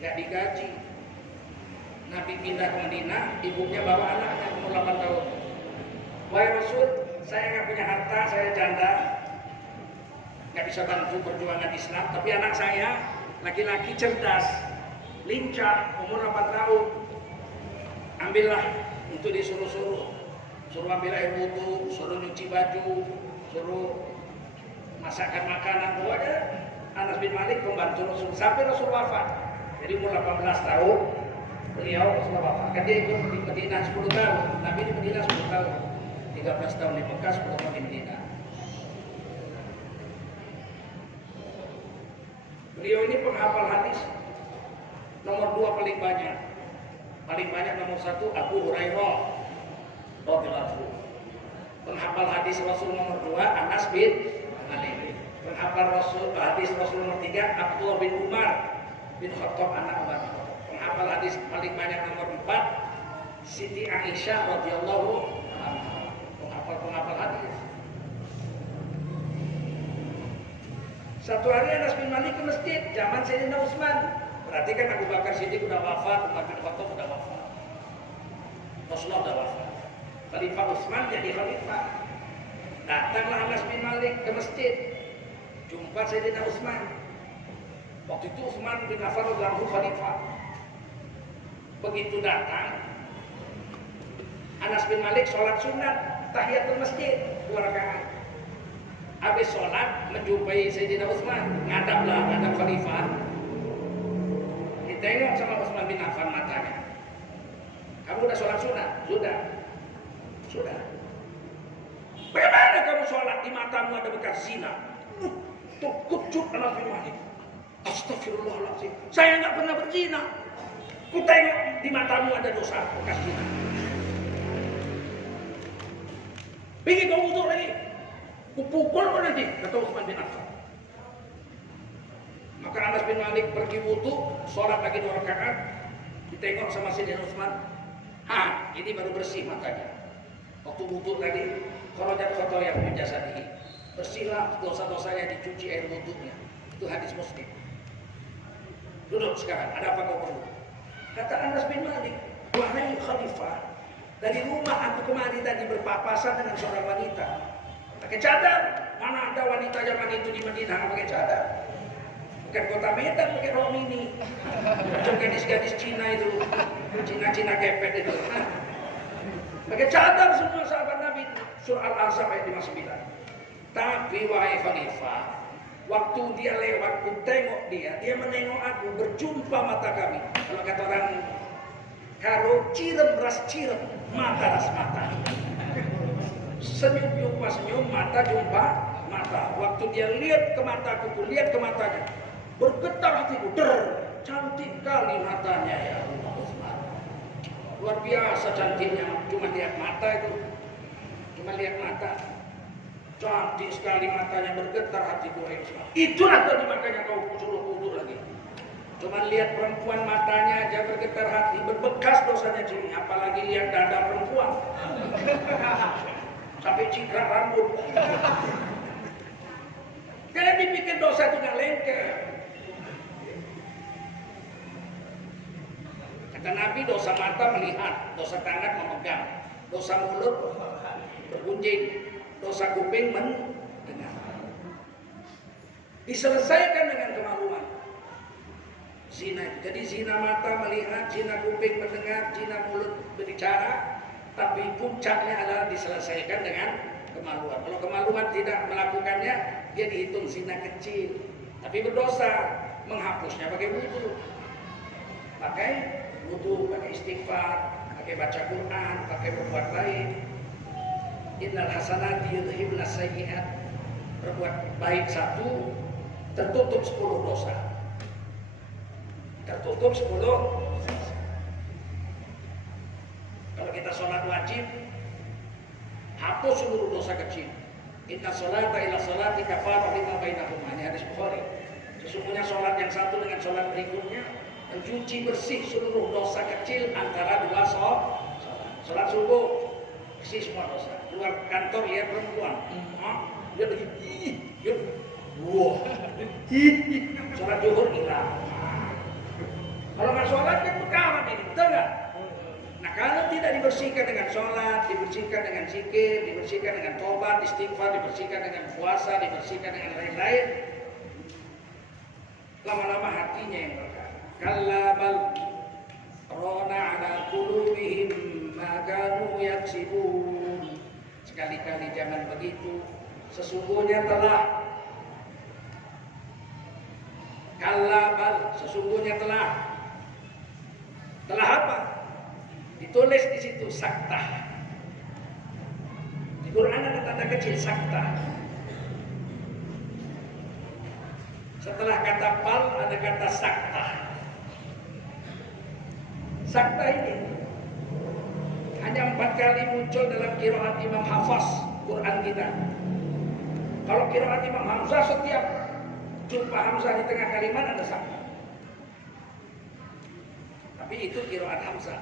Nggak digaji. Nabi pindah ke Madinah, ibunya bawa anaknya umur 8 tahun. Wahai Rasul, saya nggak punya harta, saya janda, nggak bisa bantu perjuangan Islam. Tapi anak saya laki-laki cerdas, lincah, umur 8 tahun. Ambillah, itu disuruh-suruh, suruh ambil air wudu, suruh nyuci baju, suruh masakan makanan itu ada. Anas bin Malik pembantu Rasul sampai Rasul wafat. Jadi umur 18 tahun beliau Rasul wafat. Kan dia ikut di Madinah 10 tahun. Nabi di Madinah 10 tahun. 13 tahun di Mekah, 10 tahun di Madinah. Beliau ini penghafal hadis nomor 2 paling banyak. Paling banyak nomor 1 Abu Hurairah radhiyallahu anhu. Penghafal hadis Rasul nomor 2 Anas bin Malik. Penghafal hadis Rasul nomor 3 Abdullah bin Umar bin Khattab anak Umar. Penghafal hadis paling banyak nomor 4 Siti Aisyah radhiyallahu anha. Penghafal hadis. Satu hari Anas bin Malik ke masjid zaman Sayyidina Utsman. Berarti kan Abu Bakar Siddiq udah wafat, Umar bin Khattab udah wafat, Rasulullah udah wafat. Khalifah Utsman jadi khalifah. Datanglah Anas bin Malik ke masjid, jumpa Sayyidina Utsman. Waktu itu Utsman bin Affan radhiyallahu khalifah. Begitu datang, Anas bin Malik sholat sunat tahiyatul masjid 2 rakaat. Habis sholat menjumpai Sayyidina Utsman, ngadaplah ngadap khalifah. Ditengok sama Utsman bin Affan matanya. Kamu udah sholat sunat? Sudah. Bagaimana kamu sholat di matamu ada bekas zina? Terkejut Anas bin Malik. Astagfirullahaladzim. Saya nggak pernah berzina. Ku tengok di matamu ada dosa bekas zina. Pergi kau wudu lagi. Ku pukul kau nanti, kata Utsman bin Affan. Maka Anas bin Malik pergi wudu, sholat lagi 2 rakaat. Ditengok sama Sayyidina Utsman. Ini baru bersih matanya. Waktu wudu tadi, kharajat khotoyah min jasadihi. Bersihlah dosa-dosanya, dicuci air wudunya. Itu hadis Muslim. Duduk sekarang, ada apa kau perlu? Kata Anas bin Malik, wahai khalifah, dari rumah aku kemari tadi berpapasan dengan seorang wanita. Pakai cadar. Mana ada wanita zaman itu di Madinah pakai cadar? Bukan kota Medan pakai rok mini. Macam gadis-gadis Cina itu, Cina kepet itu. Pakai cadar semua sahabat Nabi. Surah Al-Ahzab ayat 59. Tapi wahai khalifah, waktu dia lewat, ku tengok dia menengok aku, berjumpa mata kami. Kalau kata orang karo cirem ras cirem, mata ras mata. Senyum jumpa senyum, mata jumpa mata. Waktu dia lihat ke mataku, ku lihat ke matanya, bergetar hatiku. Cantik kali matanya ya Allah. Luar biasa cantiknya. Cuma lihat mata itu, lihat mata. Cantik sekali matanya, bergetar hatiku. Itulah tadi makanya kau suruh wudu lagi. Cuma lihat perempuan matanya aja bergetar hati, berbekas dosanya sini. Apalagi lihat dada perempuan. Sampai cingkrang rambut. Karena dipikir dosa itu nggak lengket. Kata Nabi, dosa mata melihat, dosa tangan memegang, dosa mulut bergunjing, dosa kuping mendengar. Diselesaikan dengan kemaluan. Zina itu. Jadi zina mata melihat, zina kuping mendengar, zina mulut berbicara. Tapi puncaknya adalah diselesaikan dengan kemaluan. Kalau kemaluan tidak melakukannya, dia dihitung zina kecil. Tapi berdosa, menghapusnya pakai wudu. Pakai wudu, pakai istighfar, pakai baca Quran, pakai berbuat baik. Innal hasanati yudhibna sayyi'at. Berbuat baik 1, tertutup 10 dosa. Tertutup 10 dosa. Kalau kita sholat wajib, hapus seluruh dosa kecil. Inna sholata ila sholati kafarah lima bainahuma. Ini hadis Bukhari. Sesungguhnya sholat yang satu dengan sholat berikutnya mencuci bersih seluruh dosa kecil antara 2 sholat. Sholat subuh bersih semua dosa. Keluar kantor lihat perempuan, dia lagi wah, sholat zuhur hilang. Kalau nggak sholat kan perkara ini, betul nggak? Nah kalau tidak dibersihkan dengan sholat, dibersihkan dengan zikir, dibersihkan dengan tobat, istighfar, dibersihkan dengan puasa, dibersihkan dengan lain-lain, lama-lama hatinya yang berkah. Kalla bal rona ala qulubihim ma kanu yaksibun. Sekali-kali jangan begitu. Sesungguhnya telah sesungguhnya telah apa? Ditulis di situ sakta. Di Quran ada tanda kecil sakta. Setelah kata bal ada kata sakta. Sakta ini hanya 4 kali muncul dalam qiraat Imam Hafaz Quran kita. Kalau qiraat Imam Hamzah setiap jumpa Hamzah di tengah kalimat ada sakta. Tapi itu qiraat Hamzah.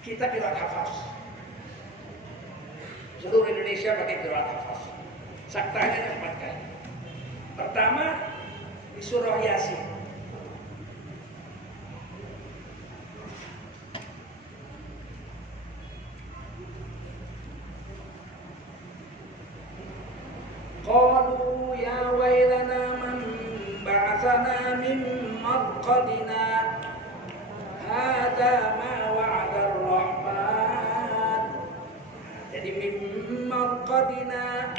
Kita qiraat Hafaz. Seluruh Indonesia pakai qiraat Hafaz. Saktanya ada 4 kali. Pertama di surah Yasin. Qalu ya wailana man ba'athana min marqadina hadza ma wa'ada ar-rahman. Jadi min marqadina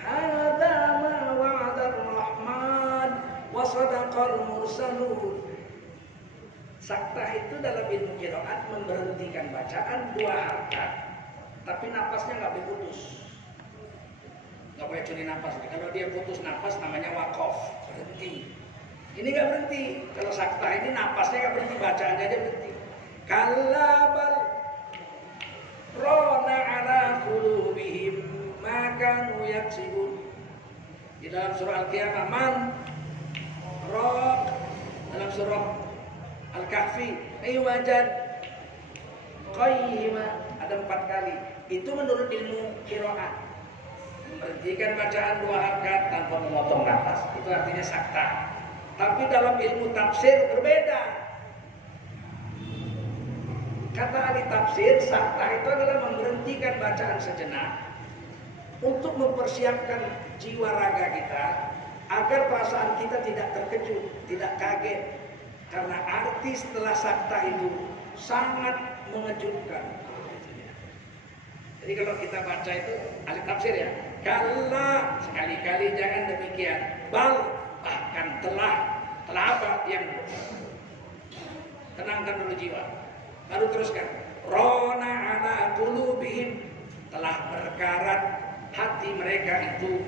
hadza ma wa'ada ar-rahman wa sadaqal mursalun. Sakta itu dalam ilmu qiraat memberhentikan bacaan 2 harakat tapi napasnya enggak berputus. Nggak boleh curi napas. Kalau dia putus napas namanya waqaf, berhenti. Ini nggak berhenti. Kalau sakta ini napasnya nggak berhenti, bacaannya aja berhenti. Kallabal rona ala qulubihim ma kanu yaksibun. Di dalam surah Al-Qiyamah man dalam surah Al-Kahfi aywajad qayyima ada 4 kali. Itu menurut ilmu qiraat. Memberhentikan bacaan 2 harakat tanpa memotong nafas, itu artinya sakta. Tapi dalam ilmu tafsir berbeda. Kata ahli tafsir, sakta itu adalah memberhentikan bacaan sejenak untuk mempersiapkan jiwa raga kita agar perasaan kita tidak terkejut, tidak kaget. Karena arti setelah sakta itu sangat mengejutkan. Jadi kalau kita baca itu ahli tafsir ya, kalla sekali-kali jangan demikian, bal bahkan telah apa yang tenangkan dulu jiwa. Baru teruskan, rona ala qulubihim telah berkarat hati mereka itu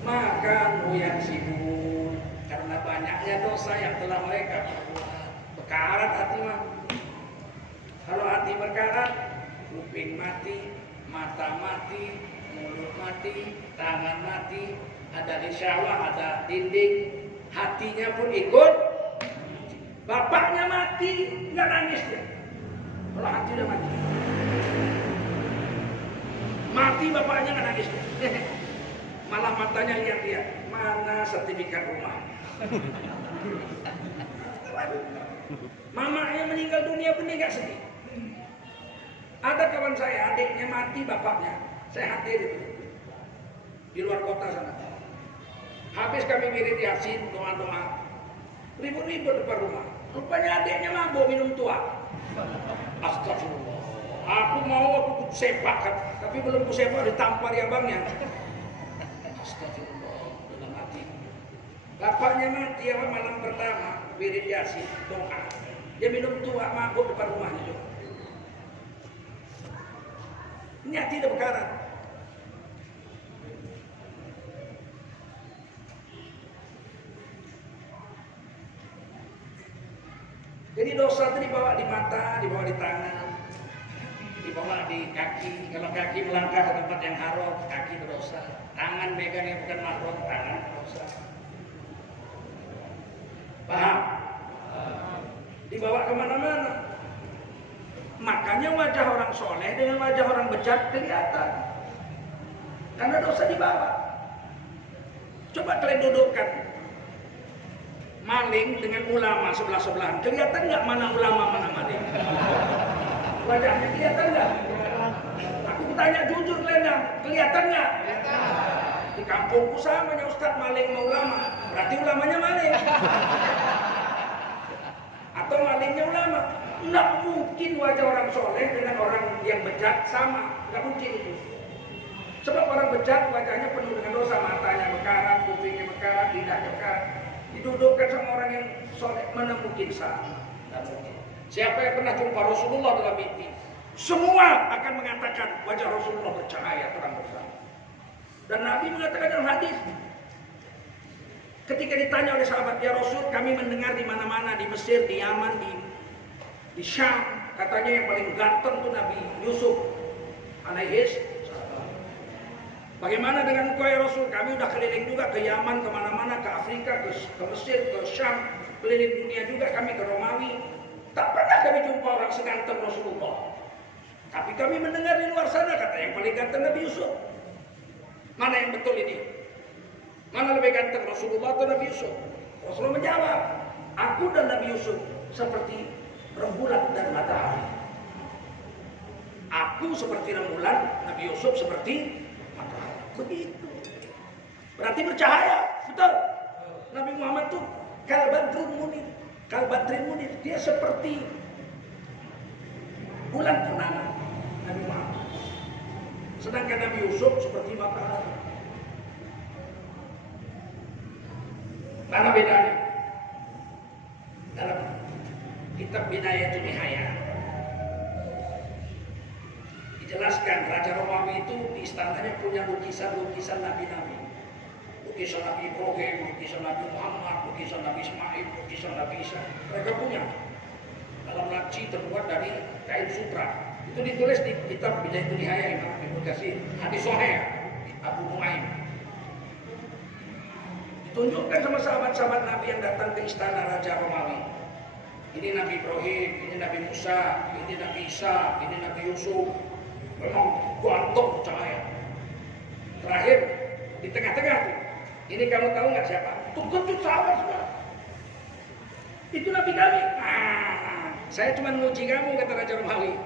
maka yaksibun karena banyaknya dosa yang telah mereka perbuat. Berkarat hati mah. Kalau hati berkarat, kuping mati, mata mati, mulut mati, tangan mati, ada isyawah, ada dinding, hatinya pun ikut. Bapaknya mati, nggak nangis dia. Kalau hati udah mati, mati bapaknya nggak nangis dia. Malah matanya lihat-lihat, mana sertifikat rumah. Mamanya meninggal dunia pun dia nggak sedih. Ada kawan saya, adiknya mati bapaknya, saya hadir di luar kota sana. Habis kami wirid Yasin, doa-doa, ribut-ribut depan rumah. Rupanya adiknya mabuk minum tua. Astagfirullah. Aku sepak, tapi belum ku sepak ditampar ya abangnya. Astagfirullah, udah mati. Bapaknya mati malam pertama, wirid Yasin, doa. Dia minum tua, mabuk depan rumahnya juga. Niat tidak berkarat. Jadi dosa itu dibawa di mata, dibawa di tangan, dibawa di kaki. Kalau kaki melangkah ke tempat yang haram, kaki berdosa. Tangan megang yang bukan mahram, tangan berdosa. Paham? Dibawa kemana-mana. Makanya wajah orang soleh dengan wajah orang bejat kelihatan. Karena dosa dibawa. Coba kalian dudukkan maling dengan ulama sebelah-sebelahan. Kelihatan nggak mana ulama mana maling? Wajahnya kelihatan nggak? Aku tanya jujur kalian, kelihatan nggak? Di kampungku sama Ustaz maling sama ulama. Berarti ulamanya maling. Atau malingnya ulama. Nggak mungkin wajah orang soleh dengan orang yang bejat sama, nggak mungkin itu. Sebab orang bejat wajahnya penuh dengan dosa, matanya bekarat, kupingnya bekarat, lidahnya bekarat. Didudukkan sama orang yang soleh, mana mungkin sama. Siapa yang pernah jumpa Rasulullah dalam mimpi, semua akan mengatakan wajah Rasulullah bercahaya terang bersama. Dan Nabi mengatakan dalam hadis, ketika ditanya oleh sahabat, ya Rasul, kami mendengar di mana-mana, di Mesir, di Yaman, di Syam, katanya yang paling ganteng itu Nabi Yusuf alaihis. Bagaimana dengan engkau ya Rasul? Kami udah keliling juga ke Yaman, kemana-mana, ke Afrika, ke Mesir, ke Syam, keliling dunia juga, kami ke Romawi. Tak pernah kami jumpa orang seganteng Rasulullah. Tapi kami mendengar di luar sana, kata yang paling ganteng Nabi Yusuf. Mana yang betul ini? Mana lebih ganteng, Rasulullah atau Nabi Yusuf? Rasulullah menjawab, aku dan Nabi Yusuf seperti rembulan dan matahari. Aku seperti rembulan, Nabi Yusuf seperti matahari. Begitu. Berarti bercahaya, betul. Nabi Muhammad tuh kalbadrun munir, kalbadrin munir. Dia seperti bulan purnama, Nabi Muhammad. Sedangkan Nabi Yusuf seperti matahari. Mana bedanya? Dalam kitab Bidayatul Nihaya dijelaskan Raja Romawi itu di istananya punya lukisan-lukisan Nabi-Nabi. Lukisan Nabi Ibrahim, lukisan Nabi Muhammad, lukisan Nabi Ismail, lukisan Nabi Isa. Mereka punya. Dalam laci terbuat dari kain sutra. Itu ditulis di kitab Bidayatul Nihaya Imam Ibnu Katsir. Hadis sahih Abu Nuaim. Ditunjukkan sama sahabat-sahabat Nabi yang datang ke istana Raja Romawi. Ini Nabi Ibrahim, ini Nabi Musa, ini Nabi Isa, ini Nabi Yusuf. Memang ganteng cahaya. Terakhir di tengah-tengah tuh. Ini kamu tahu nggak siapa? Tuh kecut sahabat semua. Itu Nabi kami. Saya cuma menguji kamu, kata Raja Romawi.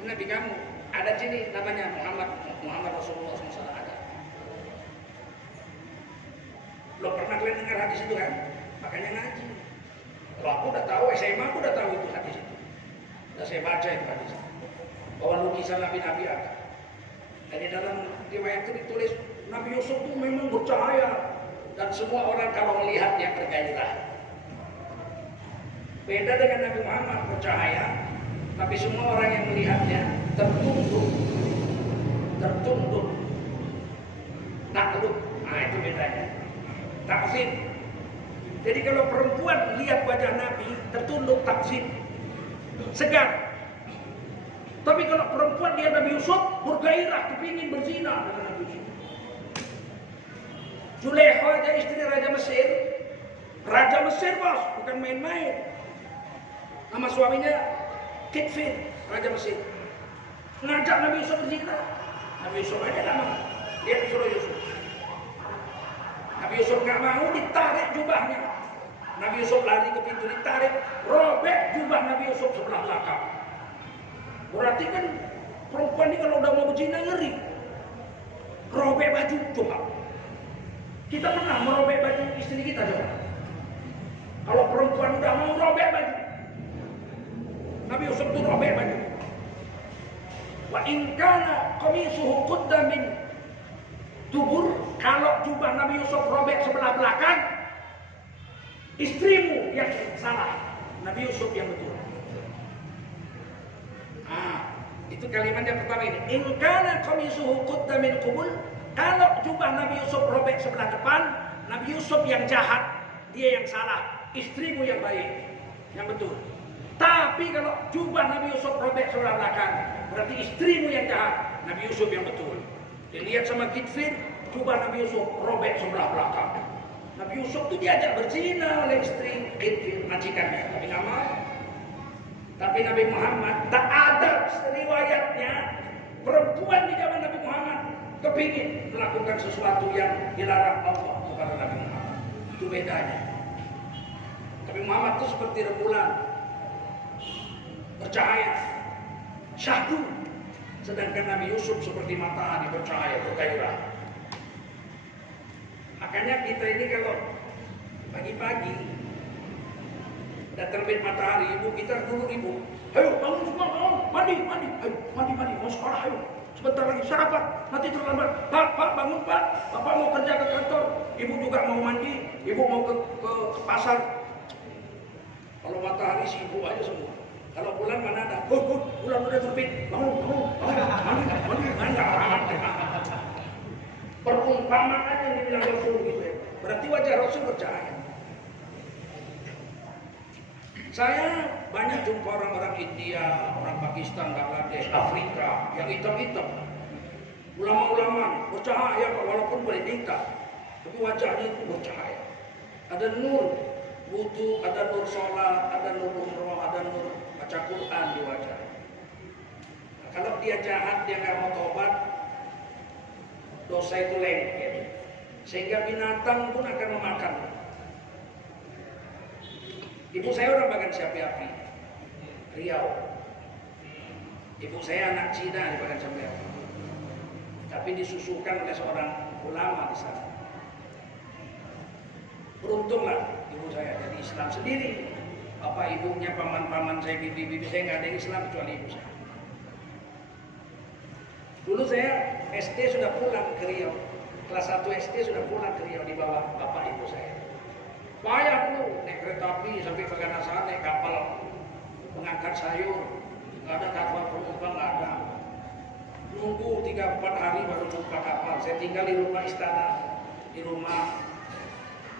Ini Nabi kamu. Ada sini namanya Muhammad Rasulullah SAW ada. Lo pernah kalian dengar hadis itu kan? Makanya ngaji. Kalau aku udah tahu, SMA aku udah tahu itu hadis itu. Udah saya baca itu hadis. Bahwa lukisan Nabi-Nabi ada. Dan di dalam riwayat itu ditulis Nabi Yusuf itu memang bercahaya dan semua orang kalau melihatnya bergairah. Beda dengan Nabi Muhammad bercahaya, tapi semua orang yang melihatnya tertunduk, takluk. Nah itu bedanya. Takzim. Jadi kalau perempuan lihat wajah Nabi tertunduk, takzim, segar. Tapi kalau perempuan lihat Nabi Yusuf bergairah, kepingin berzina dengan Nabi Yusuf. Zulaikha aja istri Raja Mesir. Raja Mesir bos, bukan main-main. Nama suaminya Kitfir, Raja Mesir. Ngajak Nabi Yusuf berzina. Nabi Yusuf aja gak mau. Dia disuruh Yusuf. Nabi Yusuf gak mau, ditarik jubahnya. Nabi Yusuf lari ke pintu, ditarik, robek jubah Nabi Yusuf sebelah belakang. Berarti kan perempuan ini kalau udah mau berzina ngeri. Robek baju, coba. Kita pernah merobek baju istri kita coba. Kalau perempuan udah mau robek baju, Nabi Yusuf itu robek baju. Wa in kana qamisuhu qudda min dubur, kalau jubah Nabi Yusuf robek sebelah belakang, istrimu yang salah, Nabi Yusuf yang betul. Itu kalimat yang pertama ini. In kana qamisuhu qudda min qubul, kalau jubah Nabi Yusuf robek sebelah depan, Nabi Yusuf yang jahat, dia yang salah, istrimu yang baik, yang betul. Tapi kalau jubah Nabi Yusuf robek sebelah belakang, berarti istrimu yang jahat, Nabi Yusuf yang betul. Dilihat sama Kitfir, jubah Nabi Yusuf robek sebelah belakang. Nabi Yusuf itu diajak berzina oleh istri Kitfir, majikannya, tapi nggak mau. Tapi Nabi Muhammad tak ada riwayatnya perempuan di zaman Nabi Muhammad kepingin melakukan sesuatu yang dilarang Allah kepada Nabi Muhammad. Itu bedanya. Nabi Muhammad itu seperti rembulan, bercahaya, syahdu. Sedangkan Nabi Yusuf seperti matahari, bercahaya, bergairah. Makanya kita ini kalau pagi-pagi udah terbit matahari, ibu kita dulu ibu, ayo bangun semua, bangun, mandi, ayo mandi, mau sekolah, ayo Sebentar lagi sarapan, nanti terlambat. Pak, bangun Pak. Bapak mau kerja ke kantor. Ibu juga mau mandi. Ibu mau ke pasar. Kalau matahari sibuk aja semua. Kalau bulan mana ada? Bulan udah terbit. Bangun. Mandi. Perumpamaan yang dibilang Rasul gitu ya. Berarti wajah Rasul bercahaya. Saya banyak jumpa orang-orang India, orang Pakistan, Bangladesh, Afrika yang hitam-hitam. Ulama-ulama bercahaya walaupun pendeta, tapi wajahnya itu bercahaya. Ada nur wudu, ada nur sholat, ada nur umroh, ada nur baca Quran di wajah. Nah, kalau dia jahat, dia nggak mau tobat, dosa itu lengket, sehingga binatang pun akan memakan. Ibu saya orang Bagan Siapi Api, Riau. Ibu saya anak Cina di Bagan Siapi Api, tapi disusukan oleh seorang ulama di sana. Beruntunglah ibu saya jadi Islam sendiri. Bapak ibunya, paman-paman saya, bibi-bibi saya nggak ada yang Islam kecuali ibu saya. Dulu saya SD sudah pulang ke Riau, kelas 1 SD sudah pulang ke Riau di bawah bapak ibu saya. Payah dulu, naik kereta api sampai Peganasaan, naik kapal pengangkat sayur, nggak ada kapal penumpang, nggak ada. Nunggu 3-4 hari baru buka kapal. Saya tinggal di rumah istana, di rumah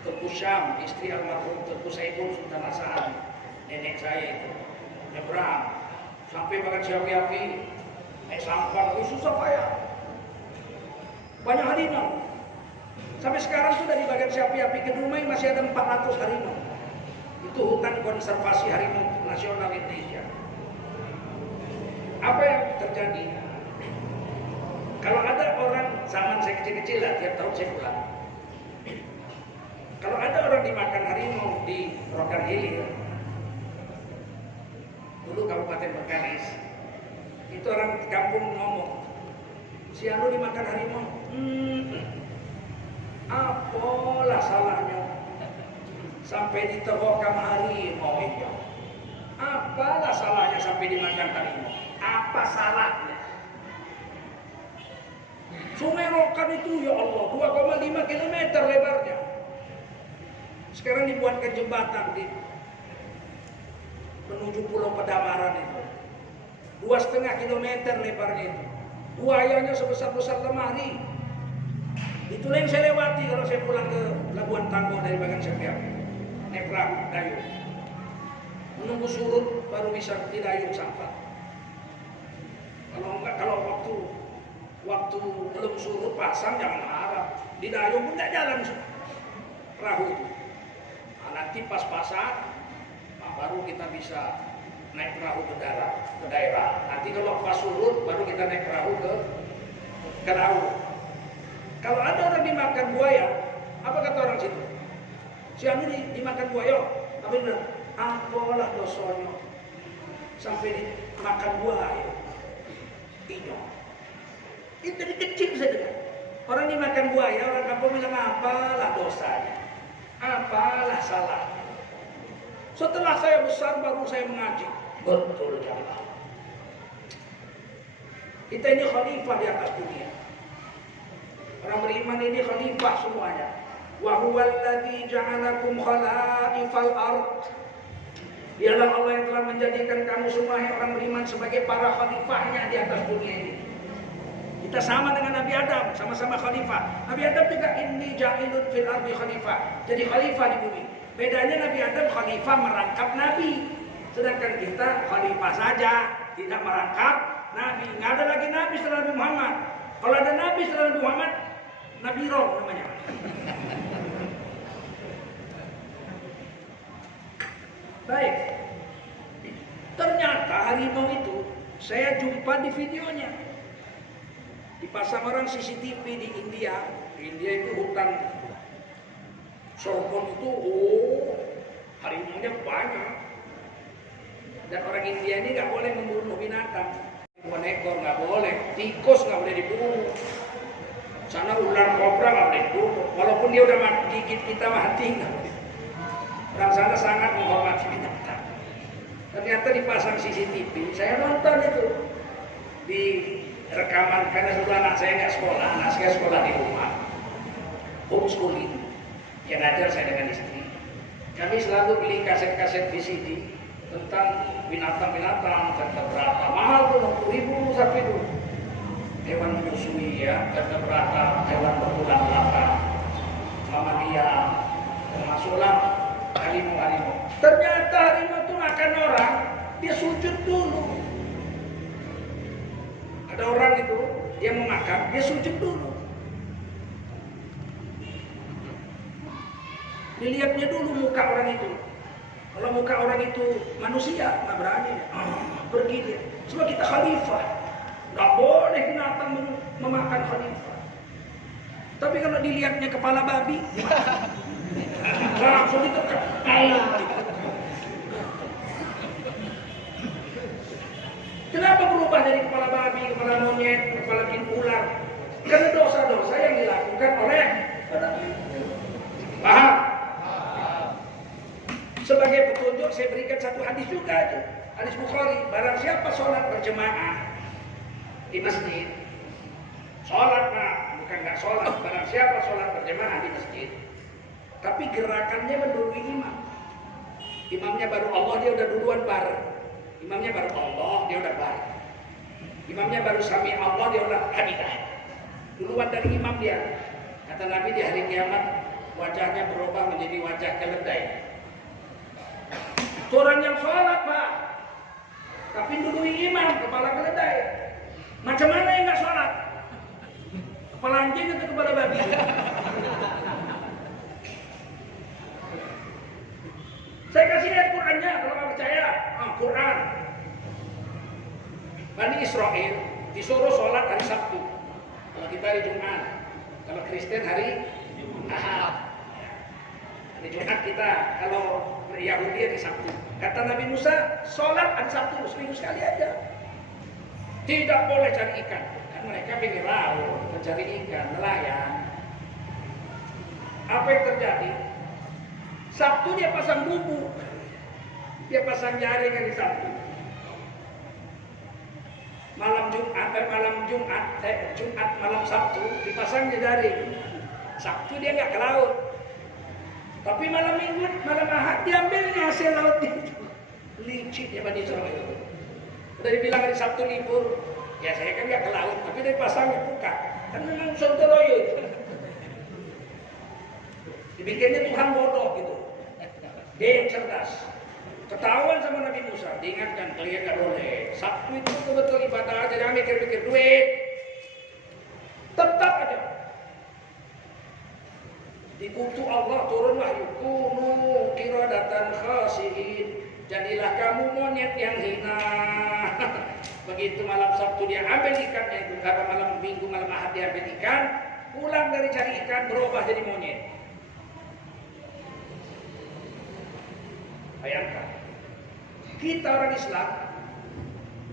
Tengku Syam, istri almarhum Tengku Saiful Sultan Hasan, nenek saya itu. Nyebrang sampai Bagan Siapi Api, naik sampah, susah payah. Banyak harimau. Sampai sekarang sudah di Bagan Siapi Api Kedumai masih ada 400 harimau. Itu hutan konservasi harimau nasional Indonesia. Apa yang terjadi? Kalau ada orang zaman saya kecil-kecil lah, tiap tahun saya pulang. Kalau ada orang dimakan harimau di Rokan Hilir, dulu Kabupaten Bengkalis, itu orang kampung ngomong, si Anu dimakan harimau. Apalah salahnya sampai diterokam harimau itu? Apalah salahnya sampai dimakan harimau? Apa salahnya? Sungai Rokan itu ya Allah 2,5 km lebarnya. Sekarang dibuatkan jembatan di menuju Pulau Pedamaran itu. 2,5 km lebarnya itu. Buayanya sebesar-besar lemari. Itulah yang saya lewati kalau saya pulang ke Labuan Tanggo dari Bagan Siapi Api. Naik perahu, dayung. Menunggu surut baru bisa didayung sampai. Kalau enggak, kalau waktu belum surut pasang jangan harap. Didayung pun enggak jalan perahu itu. Nah, nanti pas pasang, baru kita bisa naik perahu ke daerah. Nanti kalau pas surut baru kita naik perahu ke laut. Kalau ada orang dimakan buaya, apa kata orang situ? Si Anu dimakan buaya, tapi bilang, apalah dosanya sampai dimakan buaya. Itu dari kecil saya dengar. Orang dimakan buaya, orang kampung bilang apalah dosanya, apalah salahnya. Setelah saya besar baru saya mengaji. Betul jamaah. Kita ini khalifah di atas dunia. Orang beriman ini khalifah semuanya. Wa huwal ladzi ja'alakum khalaifal ard. Dialah Allah yang telah menjadikan kamu semua orang beriman sebagai para khalifahnya di atas dunia ini. Kita sama dengan Nabi Adam, sama-sama khalifah. Nabi Adam juga inni ja'ilun fil ardi khalifah. Jadi khalifah di bumi. Bedanya Nabi Adam khalifah merangkap Nabi. Sedangkan kita khalifah saja, tidak merangkap Nabi. Nggak ada lagi Nabi setelah Nabi Muhammad. Kalau ada Nabi setelah Nabi Muhammad, Nabi Roh namanya. Baik. Ternyata harimau itu saya jumpa di videonya. Dipasang orang CCTV di India. Di India itu hutan Sorghum itu, harimaunya banyak. Dan orang India ini nggak boleh membunuh binatang. Bukan ekor nggak boleh, tikus nggak boleh dibunuh. Sana ular kobra nggak boleh dibunuh. Walaupun dia udah gigit kita mati. Orang sana sangat menghormati binatang. Ternyata dipasang CCTV. Saya nonton itu di rekaman karena dulu anak saya nggak sekolah, anak saya sekolah di rumah, homeschooling. Yang ngajar saya dengan istri. Kami selalu beli kaset-kaset VCD tentang binatang-binatang, vertebrata. Mahal tuh 60.000 satu itu. Hewan menyusui ya, vertebrata, hewan bertulang belakang, mamalia, termasuklah harimau-harimau. Ternyata harimau itu makan orang, dia sujud dulu. Ada orang itu, dia mau makan, dia sujud dulu. Dilihatnya dulu muka orang itu. Kalau muka orang itu manusia, nggak berani. Pergi dia. Sebab kita khalifah. Nggak boleh binatang memakan khalifah. Tapi kalau dilihatnya kepala babi, langsung ditekan. Kenapa berubah dari kepala babi, kepala monyet, kepala ular? Karena dosa-dosa yang dilakukan oleh paham? Sebagai petunjuk saya berikan satu hadis juga itu. Hadis Bukhari, barang siapa sholat berjemaah di masjid, sholat bukan nggak sholat, barang siapa sholat berjemaah di masjid, tapi gerakannya mendului imam. Imamnya baru Allah, dia udah duluan bar. Imamnya baru Allah, dia udah bar. Imamnya baru sami Allah, dia udah hamidah. Duluan dari imam dia. Kata Nabi di hari kiamat wajahnya berubah menjadi wajah keledai. Itu orang yang sholat Pak, tapi dudui imam, kepala keledai. Macam mana yang nggak sholat? Kepala anjing atau kepala babi? Saya kasih lihat Qurannya kalau nggak percaya. Quran. Bani Israel disuruh sholat hari Sabtu. Kalau kita hari Jumat, kalau Kristen hari Ahad. Hari Jumat kita, kalau Yahudi hari Sabtu. Kata Nabi Musa, sholat hari Sabtu seminggu sekali aja. Tidak boleh cari ikan. Kan mereka pergi laut, mencari ikan, nelayan. Apa yang terjadi? Sabtu dia pasang bubu. Dia pasang jaring hari Sabtu. Jumat malam Sabtu dipasang jaring. Sabtu dia nggak ke laut. Tapi malam Minggu, malam Ahad diambilnya hasil laut itu. Licik ya Bani Israel itu. Udah dibilang hari Sabtu libur, ya saya kan nggak ke laut, tapi dia pasangnya buka. Kan memang sontoloyo itu. Dibikinnya Tuhan bodoh gitu. Dia yang cerdas. Ketahuan sama Nabi Musa, diingatkan kalian gak boleh. Sabtu itu betul-betul ibadah aja, jangan mikir-mikir duit. Tetap aja. Dibutuh Allah turun wahyu. Kunu kiradatan khasiin. Jadilah kamu monyet yang hina. Begitu malam Sabtu dia ambil ikannya itu, karena malam Minggu, malam Ahad dia ambil ikan, pulang dari cari ikan berubah jadi monyet. Bayangkan. Kita orang Islam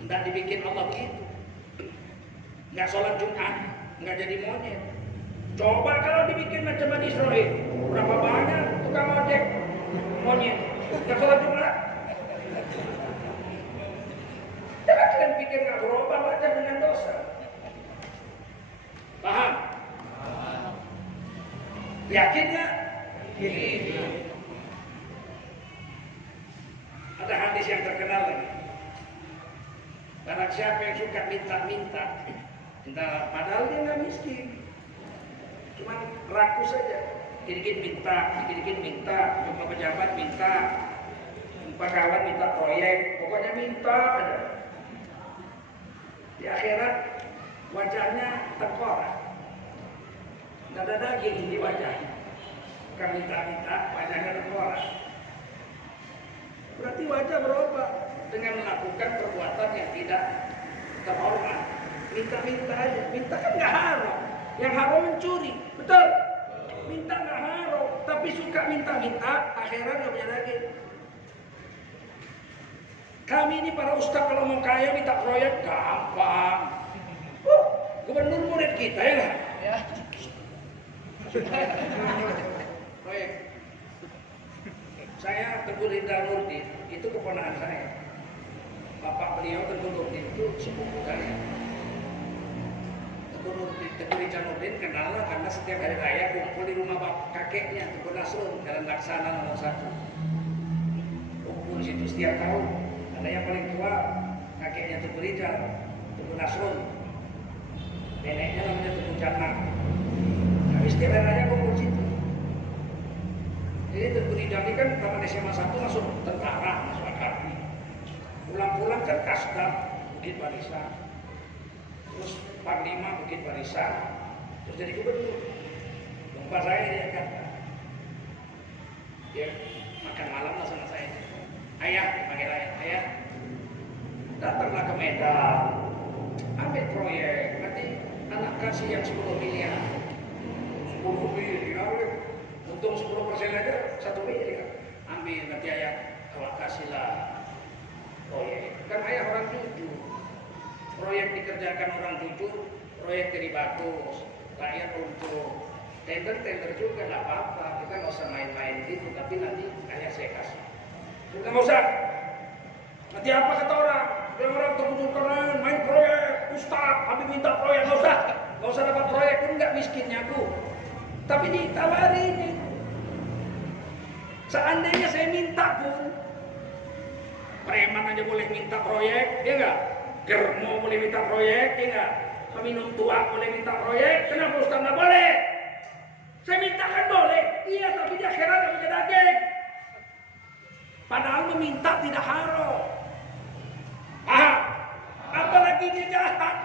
tidak dibikin Allah gitu. Nggak sholat Jumat, nggak jadi monyet. Coba kalau dibikin macam Bani Israel, berapa banyak tukang ojek monyet nggak sholat Jumat. Jangan kalian pikir nggak berubah wajah dengan dosa. Paham? Yakin nggak? Yakin. Ada hadis yang terkenal lagi. Barang siapa yang suka minta-minta, padahal dia nggak miskin, cuma ragu saja. Dikit-dikit minta, jumpa pejabat minta, jumpa kawan minta proyek, pokoknya minta aja. Di akhirat wajahnya tengkorak, nggak ada daging di wajahnya. Bukan minta-minta, wajahnya tengkorak. Berarti wajah berubah dengan melakukan perbuatan yang tidak terhormat. Minta-minta aja. Minta kan nggak haram. Yang haram mencuri, betul? Minta nggak haram, tapi suka minta-minta, akhirat nggak punya daging. Kami ini para ustaz kalau mau kaya minta proyek gampang. Gubernur murid kita ya lah. Proyek. Saya Teguh Rindra Nurdin, itu keponakan saya. Bapak beliau Teguh Nurdin itu sepupu saya. Teguh Ridwanudin kenal karena setiap hari raya kumpul di rumah kakeknya Teguh Nasrun, Jalan Laksana nomor 1. Kumpul di situ setiap tahun. Ada yang paling tua kakeknya Teguh Rijal, Teguh Nasrun. Neneknya namanya Teguh Jannah. Habis setiap hari raya kumpul di situ. Jadi Teguh Rijal ini kan taman SMA 1 masuk tentara, masuk AKABRI. Pulang-pulang kan Kasdam, Bukit Barisan. Terus Panglima Bukit Barisan, terus jadi gubernur. Lupa saya dia kata, dia makan malam lah sama saya. Ayah, dipanggil ayah, datanglah ke Medan, ambil proyek, nanti anak kasih yang 10 miliar. 10 miliar, untung 10% aja 1 miliar. Ambil, nanti ayah kalau kasihlah proyek. Kan ayah orang jujur. Proyek dikerjakan orang jujur, proyek jadi bagus, rakyat untung. Tender juga nggak apa-apa, kita nggak usah main-main gitu, tapi nanti ayah saya kasih. Sudah nggak usah. Nanti apa kata orang? Yang orang terbutuhkan main proyek, Ustaz, habis minta proyek, nggak usah dapat proyek pun nggak miskinnya aku. Tapi ditawarin. Seandainya saya minta pun, preman aja boleh minta proyek, ya nggak? Germo boleh minta proyek, ya enggak? Peminum tua boleh minta proyek, kenapa Ustaz nggak boleh? Saya minta kan boleh, iya tapi di akhirat nggak punya daging. Padahal meminta tidak haram. Apalagi dia jahat.